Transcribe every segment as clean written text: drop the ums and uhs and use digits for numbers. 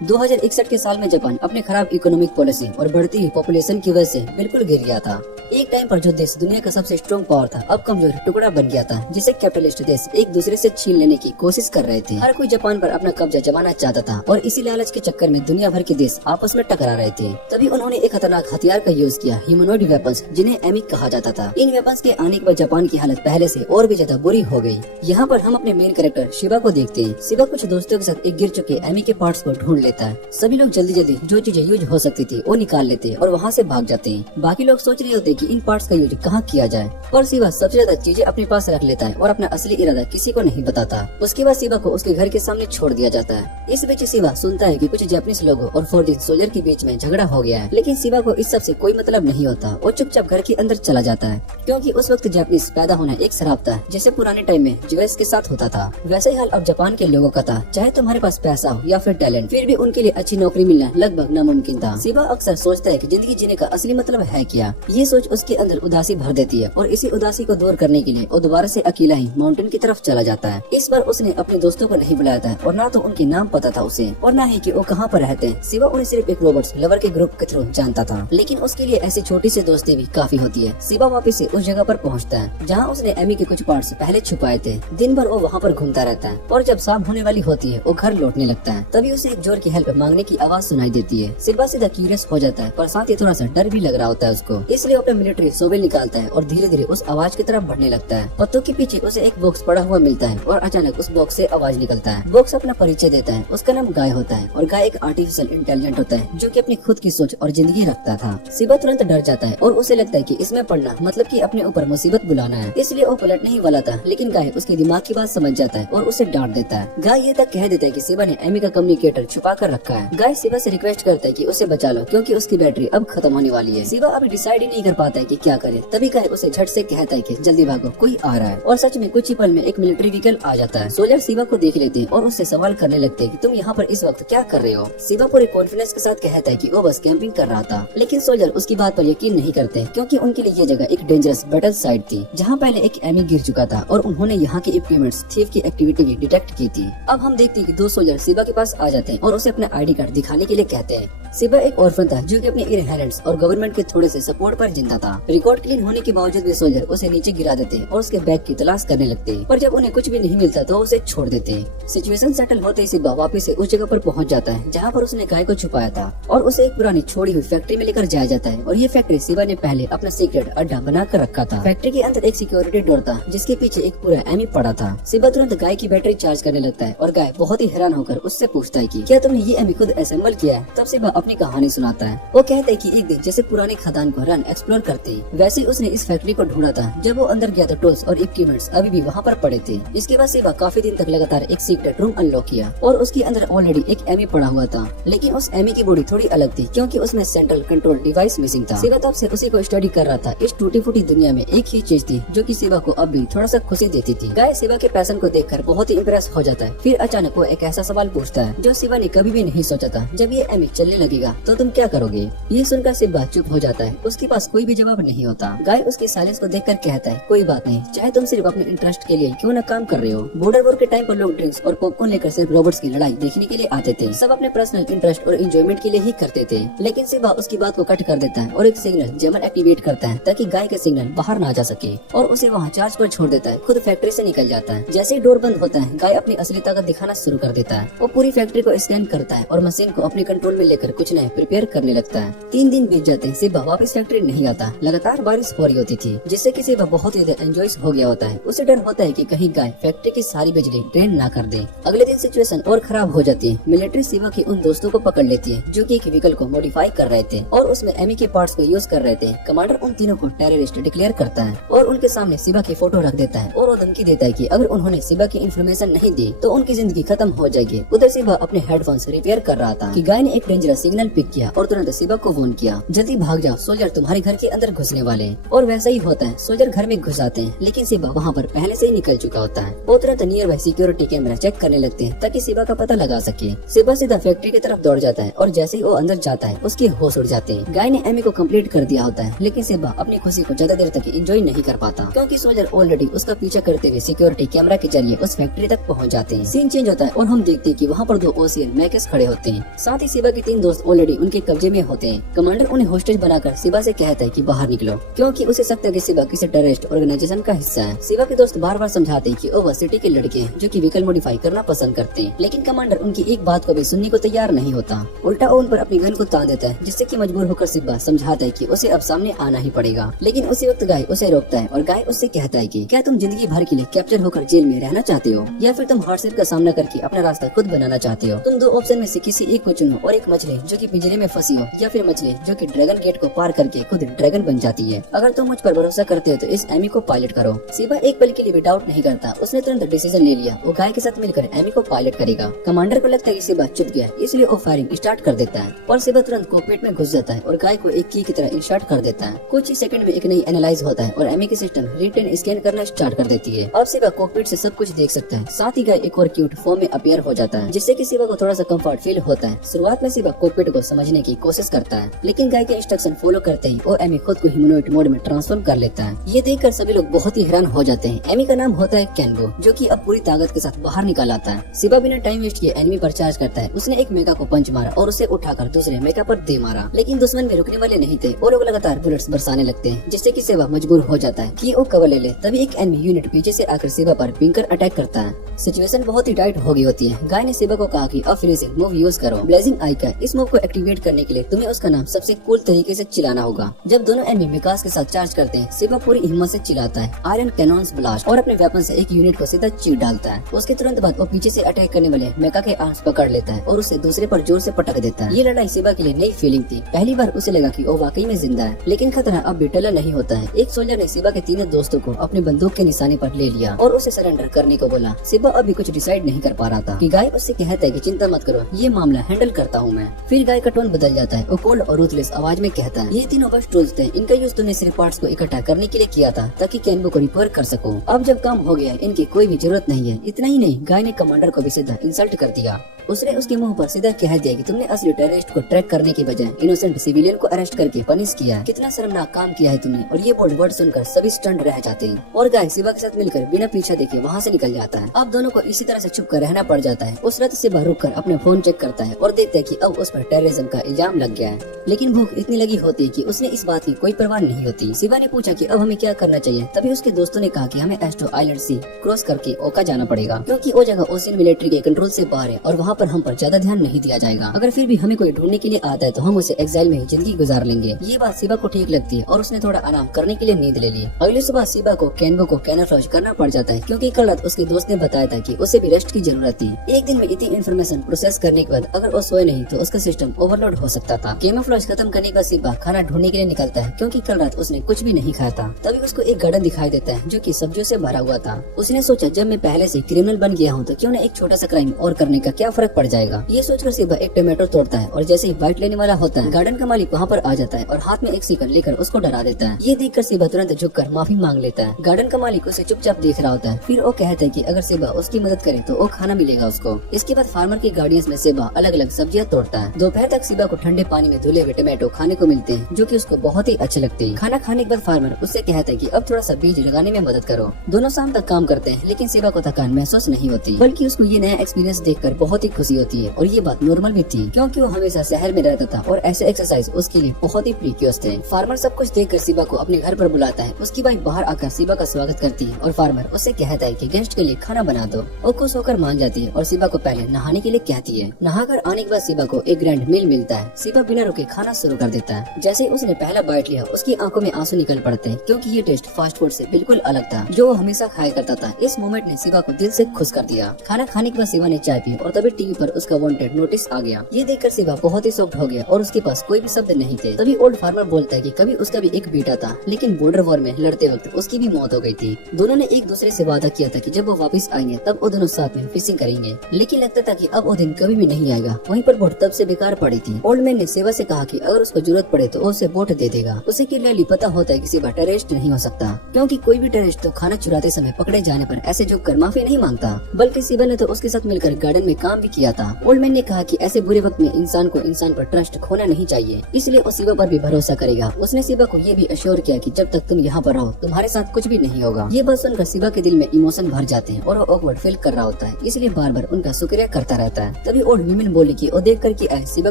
2061 के साल में जापान अपने खराब इकोनॉमिक पॉलिसी और बढ़ती हुई पॉपुलेशन की वजह से बिल्कुल गिर गया था। एक टाइम पर जो देश दुनिया का सबसे स्ट्रॉन्ग पावर था, अब कमजोर टुकड़ा बन गया था, जिसे कैपिटलिस्ट देश एक दूसरे से छीन लेने की कोशिश कर रहे थे। हर कोई जापान पर अपना कब्जा जमाना चाहता था और इसी लालच के चक्कर में दुनिया भर के देश आपस में टकरा रहे थे। तभी उन्होंने एक खतरनाक हथियार का यूज किया, ह्यूमनॉइड वेपन्स, जिन्हें एमिक कहा जाता था। इन वेपन्स के आने के बाद जापान की हालत पहले से और भी ज्यादा बुरी हो गई। यहाँ पर हम अपने मेन कैरेक्टर शिबा को देखते हैं। शिबा कुछ दोस्तों के साथ एक गिर चुके एमिक के पार्ट्स को ढूंढ लेता है। सभी लोग जल्दी जल्दी जो चीजें यूज हो सकती थी वो निकाल लेते और वहाँ से भाग जाते हैं। बाकी लोग सोच रहे होते कि इन पार्ट्स का यूज कहाँ किया जाए, पर शिबा सबसे ज्यादा चीजें अपने पास रख लेता है और अपना असली इरादा किसी को नहीं बताता। उसके बाद शिबा को उसके घर के सामने छोड़ दिया जाता है। इस बीच शिबा सुनता है कि कुछ जापानीज लोगों और फौजी सोल्जर के बीच में झगड़ा हो गया है, लेकिन शिबा को इस सब से कोई मतलब नहीं होता। वो चुपचाप घर के अंदर चला जाता है, क्योंकि उस वक्त जापानीज पैदा होना एक शराब था, जैसे पुराने टाइम में यूएस के साथ होता था। वैसे ही हाल अब जापान के लोगों का था। चाहे तुम्हारे पास पैसा हो या फिर टैलेंट, फिर भी उनके लिए अच्छी नौकरी मिलना लगभग नामुमकिन था। शिबा अक्सर सोचता है कि जिंदगी जीने का असली मतलब है क्या। ये सोच उसके अंदर उदासी भर देती है और इसी उदासी को दूर करने के लिए वो दोबारा से अकेला ही माउंटेन की तरफ चला जाता है। इस बार उसने अपने दोस्तों को नहीं बुलाया था और ना तो उनके नाम पता था उसे और ना ही कि वो कहाँ पर रहते हैं। शिबा उन्हें सिर्फ एक रोबोट्स लवर के ग्रुप के थ्रू जानता था, लेकिन उसके लिए ऐसी छोटी सी दोस्ती भी काफी होती है। शिबा वापस से उस जगह पर पहुँचता है जहाँ उसने एमी के कुछ पार्ट्स पहले छुपाए थे। दिन भर वो वहाँ पर घूमता रहता है और जब शाम होने वाली होती है वो घर लौटने लगता है। तभी उसे एक जोर की हेल्प मांगने की आवाज सुनाई देती है। शिबा सीधा क्यूरियस हो जाता है, पर साथ ही थोड़ा सा डर भी लग रहा होता है उसको, इसलिए अपना मिलिट्री सोबेल निकालता है और धीरे धीरे उस आवाज की तरफ बढ़ने लगता है। पत्तों के पीछे उसे एक बॉक्स पड़ा हुआ मिलता है और अचानक उस बॉक्स से आवाज निकलता है। बॉक्स अपना परिचय देता है। उसका नाम गाय होता है और गाय एक आर्टिफिशियल इंटेलिजेंट होता है जो कि अपनी खुद की सोच और जिंदगी रखता था। शिबा तुरंत डर जाता है और उसे लगता है कि इसमें पढ़ना मतलब कि अपने ऊपर मुसीबत बुलाना है, इसलिए वो पलटने ही वाला था, लेकिन गाय उसके दिमाग की बात समझ जाता है और उसे डांट देता है। गाय ये तक कह देता है कि शिबा ने एमी का कम्युनिकेटर छुपा कर रखा है। गाय शिबा से रिक्वेस्ट करता है कि उसे बचा लो, क्योंकि उसकी बैटरी अब खत्म होने वाली है। शिबा अभी डिसाइड ही नहीं कर पाता है कि क्या करे। तभी गाय उसे झट से कहता है कि जल्दी भागो, कोई आ रहा है। और सच में कुछ ही पल में एक मिलिट्री व्हीकल आ जाता है। सोल्जर शिबा को देख लेते हैं और उससे सवाल करने लगते हैं कि तुम यहाँ पर इस वक्त क्या कर रहे हो। शिबा पूरे कॉन्फिडेंस के साथ कहता है कि वो बस कैंपिंग कर रहा था, लेकिन सोल्जर उसकी बात पर यकीन नहीं करते, क्योंकि उनके लिए ये जगह एक डेंजरस बैटल साइट थी, जहाँ पहले एक एमी गिर चुका था और उन्होंने यहाँ के इक्विपमेंट्स थीफ की एक्टिविटी भी डिटेक्ट की थी। अब हम देखते हैं कि दो सोल्जर शिबा के पास आ जाते हैं और उसे अपना आईडी कार्ड दिखाने के लिए कहते हैं। शिबा एक ऑर्फन था जो कि अपने इनहेरिटेंस और गवर्नमेंट के थोड़े से सपोर्ट पर जिंदा था। रिकॉर्ड क्लीन होने के बावजूद भी सोल्जर उसे नीचे गिरा देते और उसके बैग की तलाश करने लगते, पर जब उन्हें कुछ भी नहीं मिलता तो उसे छोड़ देते। सिचुएशन सेटल होते ही शिबा वापस से उस जगह पर पहुंच जाता है जहां पर उसने गाय को छुपाया था और उसे एक पुरानी छोड़ी हुई फैक्ट्री में लेकर जाया जाता है। और ये फैक्ट्री शिबा ने पहले अपना सीक्रेट अड्डा बना कर रखा था। फैक्ट्री के अंदर एक सिक्योरिटी डोर था जिसके पीछे एक पूरा एमी पड़ा था। शिबा तुरंत गाय की बैटरी चार्ज करने लगता है और गाय बहुत ही हैरान होकर उससे पूछता है कि क्या तुमने ये एमी खुद असेंबल किया है। तब शिबा अपनी कहानी सुनाता है। वो कहता है कि एक दिन जैसे पुराने खदान को रन एक्सप्लोर करते वैसे ही उसने इस फैक्ट्री को ढूंढा था। जब वो अंदर गया तो टूल्स और इक्विपमेंट्स अभी भी वहाँ पर पड़े थे। इसके बाद शिबा काफी दिन तक लगातार एक सीक्रेट रूम अनलॉक किया और उसके अंदर ऑलरेडी एक एमी पड़ा हुआ था, लेकिन उस एमी की बॉडी थोड़ी अलग थी क्योंकि उसमें सेंट्रल कंट्रोल डिवाइस मिसिंग था। शिबा तब से उसी को स्टडी कर रहा था। इस टूटी फूटी दुनिया में एक ही चीज थी जो कि शिबा को अब भी थोड़ा सा खुशी देती थी। गाय शिबा के पैशन को देखकर बहुत ही इम्प्रेस हो जाता है। फिर अचानक वो एक ऐसा सवाल पूछता है जो शिबा ने कभी भी नहीं सोचा था। जब ये एमी चलने लगेगा तो तुम क्या करोगे। ये सुनकर शिबा चुप हो जाता है। उसके पास कोई भी जवाब नहीं होता। गाय उसके साइलेंस को देखकर कहता है कोई बात नहीं, चाहे तुम सिर्फ अपने इंटरेस्ट के लिए क्यों न काम कर रहे हो। बॉर्डर वॉर के टाइम पर लोग ड्रिंक्स और पॉपकॉर्न लेकर सिर्फ रोबोट्स की लड़ाई देखने के लिए आते थे। सब अपने पर्सनल इंटरेस्ट और एंजॉयमेंट के लिए ही करते थे, लेकिन शिबा उसकी बात को कट कर देता है और एक सिग्नल जैमर एक्टिवेट करता है ताकि गाय के सिग्नल बाहर ना जा सके और उसे वहाँ चार्ज पर छोड़ देता है। खुद फैक्ट्री से निकल जाता है। जैसे ही डोर बंद होता है गाय अपनी असली ताकत दिखाना शुरू कर देता है। वो पूरी फैक्ट्री को स्कैन करता है और मशीन को अपने कंट्रोल में लेकर कुछ नए प्रिपेयर करने लगता है। 3 दिन बीत जाते हैं। शिबा वापस फैक्ट्री नहीं आता। लगातार बारिश हो रही होती थी जिससे कि शिबा बहुत ही एंजॉय हो गया होता है। उसे डर होता है कि कहीं गाय फैक्ट्री की सारी बिजली ड्रेन ना कर दे। अगले दिन सिचुएशन और खराब हो जाती है। मिलिट्री शिबा के उन दोस्तों को पकड़ लेती है जो कि एक व्हीकल को मॉडिफाई कर रहे थे और उसमें एमी के पार्ट्स को यूज कर रहे थे। कमांडर उन तीनों को टेररिस्ट डिक्लेयर करता है और उनके सामने शिबा की फोटो रख देता है और वो धमकी देता है कि अगर उन्होंने शिबा की इन्फॉर्मेशन नहीं दी तो उनकी जिंदगी खत्म हो जाएगी। उधर शिबा अपने हेडफोन्स रिपेयर कर रहा था कि गाय ने एक डेंजरस सिग्नल पिक किया और तुरंत शिबा को फोन किया, जल्दी भाग जाओ, सोल्जर तुम्हारे घर के अंदर घुसने वाले। और वैसा ही होता है। सोल्जर घर में घुस आते हैं, लेकिन शिबा वहाँ पर पहले से ही निकल चुका होता है। वो तुरंत nearby security camera check करने लगते हैं ताकि शिबा का पता लगा सके। शिबा सीधा फैक्ट्री की तरफ दौड़ जाता है और जैसे ही वो अंदर जाता है उसके होश उड़ जाते हैं। गाय ने एमी को कंप्लीट कर दिया होता है, लेकिन शिबा अपनी खुशी को ज्यादा देर तक एंजॉय नहीं कर पाता क्योंकि सोल्जर ऑलरेडी उसका पीछा करते हुए सिक्योरिटी कैमरा के जरिए उस फैक्ट्री तक पहुंच जाते हैं। सीन चेंज होता है और हम देखते हैं कि वहाँ पर 2 ओशियन केस खड़े होते हैं। साथ ही सिबा के 3 दोस्त ऑलरेडी उनके कब्जे में होते हैं। कमांडर उन्हें होस्टेज बनाकर सिबा से कहता है कि बाहर निकलो, क्योंकि उसे शक है कि सिबा किसी टेररिस्ट ऑर्गेनाइजेशन का हिस्सा है। सिबा के दोस्त बार बार समझाते हैं कि वो सिटी के लड़के हैं जो कि व्हीकल मॉडिफाई करना पसंद करते हैं, लेकिन कमांडर उनकी एक बात को भी सुनने को तैयार नहीं होता। उल्टा वो उन पर अपनी गन को तान देता है, जिससे कि मजबूर होकर सिबा समझाता है कि उसे अब सामने आना ही पड़ेगा। लेकिन उसी वक्त गाय उसे रोकता है और गाय उससे कहता है कि क्या तुम जिंदगी भर के लिए कैप्चर होकर जेल में रहना चाहते हो, या फिर तुम हार्डशिप का सामना करके अपना रास्ता खुद बनाना चाहते हो। तुम 2 ऑप्शन में से किसी एक को चुनो, और एक मछली जो कि पिंजरे में फंसी हो, या फिर मछली जो कि ड्रैगन गेट को पार करके खुद ड्रैगन बन जाती है। अगर तुम मुझ पर भरोसा करते हो तो इस एमी को पायलट करो। सिबा एक पल के लिए भी डाउट नहीं करता, उसने तुरंत डिसीजन ले लिया, वो गाय के साथ मिलकर एमी को पायलट करेगा। कमांडर को लगता है कि सिबा चुप गया, इसलिए वो फायरिंग स्टार्ट कर देता है और सिबा तुरंत कॉकपिट में घुस जाता है और गाय को एक की तरह इंसर्ट कर देता है। कुछ ही सेकंड में एक नई एनालाइज होता है और एमी की सिस्टम रिटर्न स्कैन करना स्टार्ट कर देती है। अब सिबा कॉकपिट से सब कुछ देख सकता है, साथ ही गाय एक और क्यूट फॉर्म में अपीयर हो जाता है, जिससे कि सिबा को थोड़ा सा कंफर्ट फील होता है। शुरुआत में सिबा कॉकपिट को समझने की कोशिश करता है, लेकिन गाय के इंस्ट्रक्शन फॉलो करते ही वो एमी खुद को ह्यूमनॉइड मोड में ट्रांसफॉर्म कर लेता है। ये देखकर सभी लोग बहुत ही हैरान हो जाते हैं। एमी का नाम होता है कैनगो, जो कि अब पूरी ताकत के साथ बाहर निकल आता है। सिबा बिना टाइम वेस्ट किए एनिमी पर चार्ज करता है। उसने एक मेका को पंच मारा और उसे उठाकर दूसरे मेका पर दे मारा, लेकिन दुश्मन भी रुकने वाले नहीं थे और लोग लगातार बुलेट्स बरसाने लगते हैं, जिससे कि सिबा मजबूर हो जाता है कि वो कवर ले ले। तभी एक एनिमी यूनिट पीछे से आकर सिबा पर पिंकर अटैक करता है। सिचुएशन बहुत ही टाइट हो गई होती है। गाय ने सिबा को कहा कि अब फ्रीजिंग मूव यूज करो। ब्लेजिंग आई का इस मूव को एक्टिवेट करने के लिए तुम्हें उसका नाम सबसे कूल तरीके से चिल्लाना होगा। जब दोनों एनिमी मिकास के साथ चार्ज करते हैं, सिबा पूरी हिम्मत से चिल्लाता है आयरन कैनॉन्स ब्लास्ट और अपने वेपन से एक यूनिट को सीधा चीर डालता है। उसके तुरंत बाद वो पीछे से अटैक करने वाले मेका के आर्म्स पकड़ लेता है और उसे दूसरे पर जोर से पटक देता है। ये लड़ाई सिबा के लिए नई फीलिंग थी। पहली बार उसे लगा कि वो वाकई में जिंदा है, लेकिन खतरा अब भी टला नहीं होता है। एक सोल्जर ने सिबा के 3 दोस्तों को अपने बंदूक के निशाने पर ले लिया और उसे सरेंडर करने को बोला। सिबा अभी कुछ डिसाइड नहीं कर पा रहा था कि गाय उससे कहता है कि चिंता मत करो, ये मामला हैंडल करता हूँ मैं। फिर गाय का टोन बदल जाता है। वो कोल्ड और रूथलेस आवाज में कहता है, ये तीनों बस टूल्स थे, इनका यूज तुमने सिर्फ पार्ट्स को इकट्ठा करने के लिए किया था ताकि कैनबो को रिपेयर कर सको। अब जब काम हो गया है, इनकी कोई भी जरूरत नहीं है। इतना ही नहीं, गाय ने कमांडर को भी सीधा इंसल्ट कर दिया। उसने उसके मुंह पर सीधा कह दिया कि तुमने असली टेररिस्ट को ट्रैक करने के बजाय इनोसेंट सिविलियन को अरेस्ट करके पनिश किया है। कितना शर्मनाक काम किया है तुमने। और ये बोल्ड वर्ड सुनकर सभी स्टंट रह जाते हैं और गाय सिबा के साथ मिलकर बिना पीछा देखे वहाँ से निकल जाता है। अब दोनों को इसी तरह से छुप कर रहना पड़ जाता है। उस रात सिबा रुक कर अपने फोन चेक करता है और देखता है कि अब उस पर टेररिज्म का इल्जाम लग गया है, लेकिन भूख इतनी लगी होती है कि उसने इस बात की कोई परवाह नहीं होती। सिबा ने पूछा कि अब हमें क्या करना चाहिए। तभी उसके दोस्तों ने कहा कि हमें एस्ट्रो आइलैंड सी क्रॉस करके ओका जाना पड़ेगा, क्योंकि वो जगह ओशियन मिलिट्री के कंट्रोल से बाहर है और वहाँ पर हम पर ज्यादा ध्यान नहीं दिया जाएगा। अगर फिर भी हमें कोई ढूंढने के लिए आता है तो हम उसे एक्साइल में ही जिंदगी गुजार लेंगे। ये बात सिबा को ठीक लगती है और उसने थोड़ा आराम करने के लिए नींद ले ली। अगली सुबह सिबा को कैनबो को कैमोफ्लेज करना पड़ जाता है, क्योंकि कल रात उसके दोस्त ने बताया था कि उसे भी रेस्ट की जरूरत थी। एक दिन में इतनी इन्फॉर्मेशन प्रोसेस करने के बाद अगर वो सोए नहीं तो उसका सिस्टम ओवरलोड हो सकता था। कैमोफ्लेज खत्म करने के बाद सिबा खाना ढूंढने के लिए निकलता है, क्योंकि कल रात उसने कुछ भी नहीं खाया था। तभी उसको एक गार्डन दिखाई देता है जो कि सब्जियों से भरा हुआ था। उसने सोचा जब मैं पहले से क्रिमिनल बन गया हूँ तो क्यों न एक छोटा सा क्राइम और करने का क्या फर्क पड़ जाएगा। ये सोचकर सिबा एक टमाटो तोड़ता है और जैसे ही बाइट लेने वाला होता है, गार्डन का मालिक वहाँ पर आ जाता है और हाथ में एक सिकन लेकर उसको डरा देता है। ये देखकर सिबा तुरंत झुककर माफी मांग लेता है। गार्डन का मालिक उसे चुपचाप देख रहा होता है। फिर वो कहता है कि अगर सिबा उसकी मदद करे तो वो खाना मिलेगा उसको। इसके बाद फार्मर की गार्डियंस में सिबा अलग अलग सब्जियां तोड़ता है। दोपहर तक सिबा को ठंडे पानी में धुले हुए टमाटो खाने को मिलते हैं, जो कि उसको बहुत ही अच्छे लगते हैं। खाना खाने के बाद फार्मर उससे कहता है कि अब थोड़ा सा बीज लगाने में मदद करो। दोनों शाम तक काम करते हैं, लेकिन सिबा को थकान महसूस नहीं होती, बल्कि उसको ये नया एक्सपीरियंस देखकर बहुत ही खुशी होती है। और ये बात नॉर्मल भी थी, क्योंकि वो हमेशा शहर में रहता था और ऐसे एक्सरसाइज उसके लिए बहुत ही प्रीक्यूस थे। फार्मर सब कुछ देखकर सिबा को अपने घर पर बुलाता है। उसकी वाइफ बाहर आकर सिबा का स्वागत करती है और फार्मर उससे कहता है कि गेस्ट के लिए खाना बना दो। वो खुश होकर मान जाती है और सिबा को पहले नहाने के लिए कहती है। नहाकर आने के बाद सिबा को एक ग्रैंड मील मिलता है। सिबा बिना रुके खाना शुरू कर देता है। जैसे ही उसने पहला बाइट लिया, उसकी आंखों में आंसू निकल पड़ते हैं, क्योंकि ये टेस्ट फास्ट फूड से बिल्कुल अलग था जो वो हमेशा खाया करता था। इस मोमेंट ने सिबा को दिल से खुश कर दिया। खाना खाने के बाद सिबा ने चाय पी और तभी टीवी पर उसका वांटेड नोटिस आ गया। ये देखकर सिबा बहुत ही शॉक्ड हो गया और उसके पास कोई भी शब्द नहीं थे। तभी ओल्ड फार्मर बोलता है कि कभी उसका भी एक बेटा था, लेकिन बॉर्डर वॉर में लड़ते वक्त उसकी भी मौत हो गई थी। दोनों ने एक दूसरे से वादा किया था कि जब वो वापस आएंगे तब वो दोनों साथ में फिशिंग करेंगे, लेकिन लगता था कि अब वो दिन कभी भी नहीं आएगा। वहीं पर बोट तब से बेकार पड़ी थी। ओल्ड मैन ने सिबा से कहा कि अगर उसको जरूरत पड़े तो वो उसे बोट दे देगा। उसे क्लियरली पता होता है कि सिबा टेररिस्ट नहीं हो सकता, क्योंकि कोई भी टेररिस्ट तो खाना चुराते समय पकड़े जाने पर ऐसे झुककर माफी नहीं मांगता। बल्कि सिबा ने तो उसके साथ मिलकर गार्डन में काम भी भी किया था। ओल्ड मैन ने कहा कि ऐसे बुरे वक्त में इंसान को इंसान पर ट्रस्ट खोना नहीं चाहिए, इसलिए वो शिवा पर भी भरोसा करेगा। उसने शिवा को ये भी अश्योर किया कि जब तक तुम यहाँ पर रहो तुम्हारे साथ कुछ भी नहीं होगा। ये बात सुनकर शिवा के दिल में इमोशन भर जाते हैं और वो ऑकवर्ड फील कर रहा होता है, इसलिए बार बार उनका शुक्रिया करता रहता है। तभी ओल्ड वीमेन बोली कि वो देख कर कि शिवा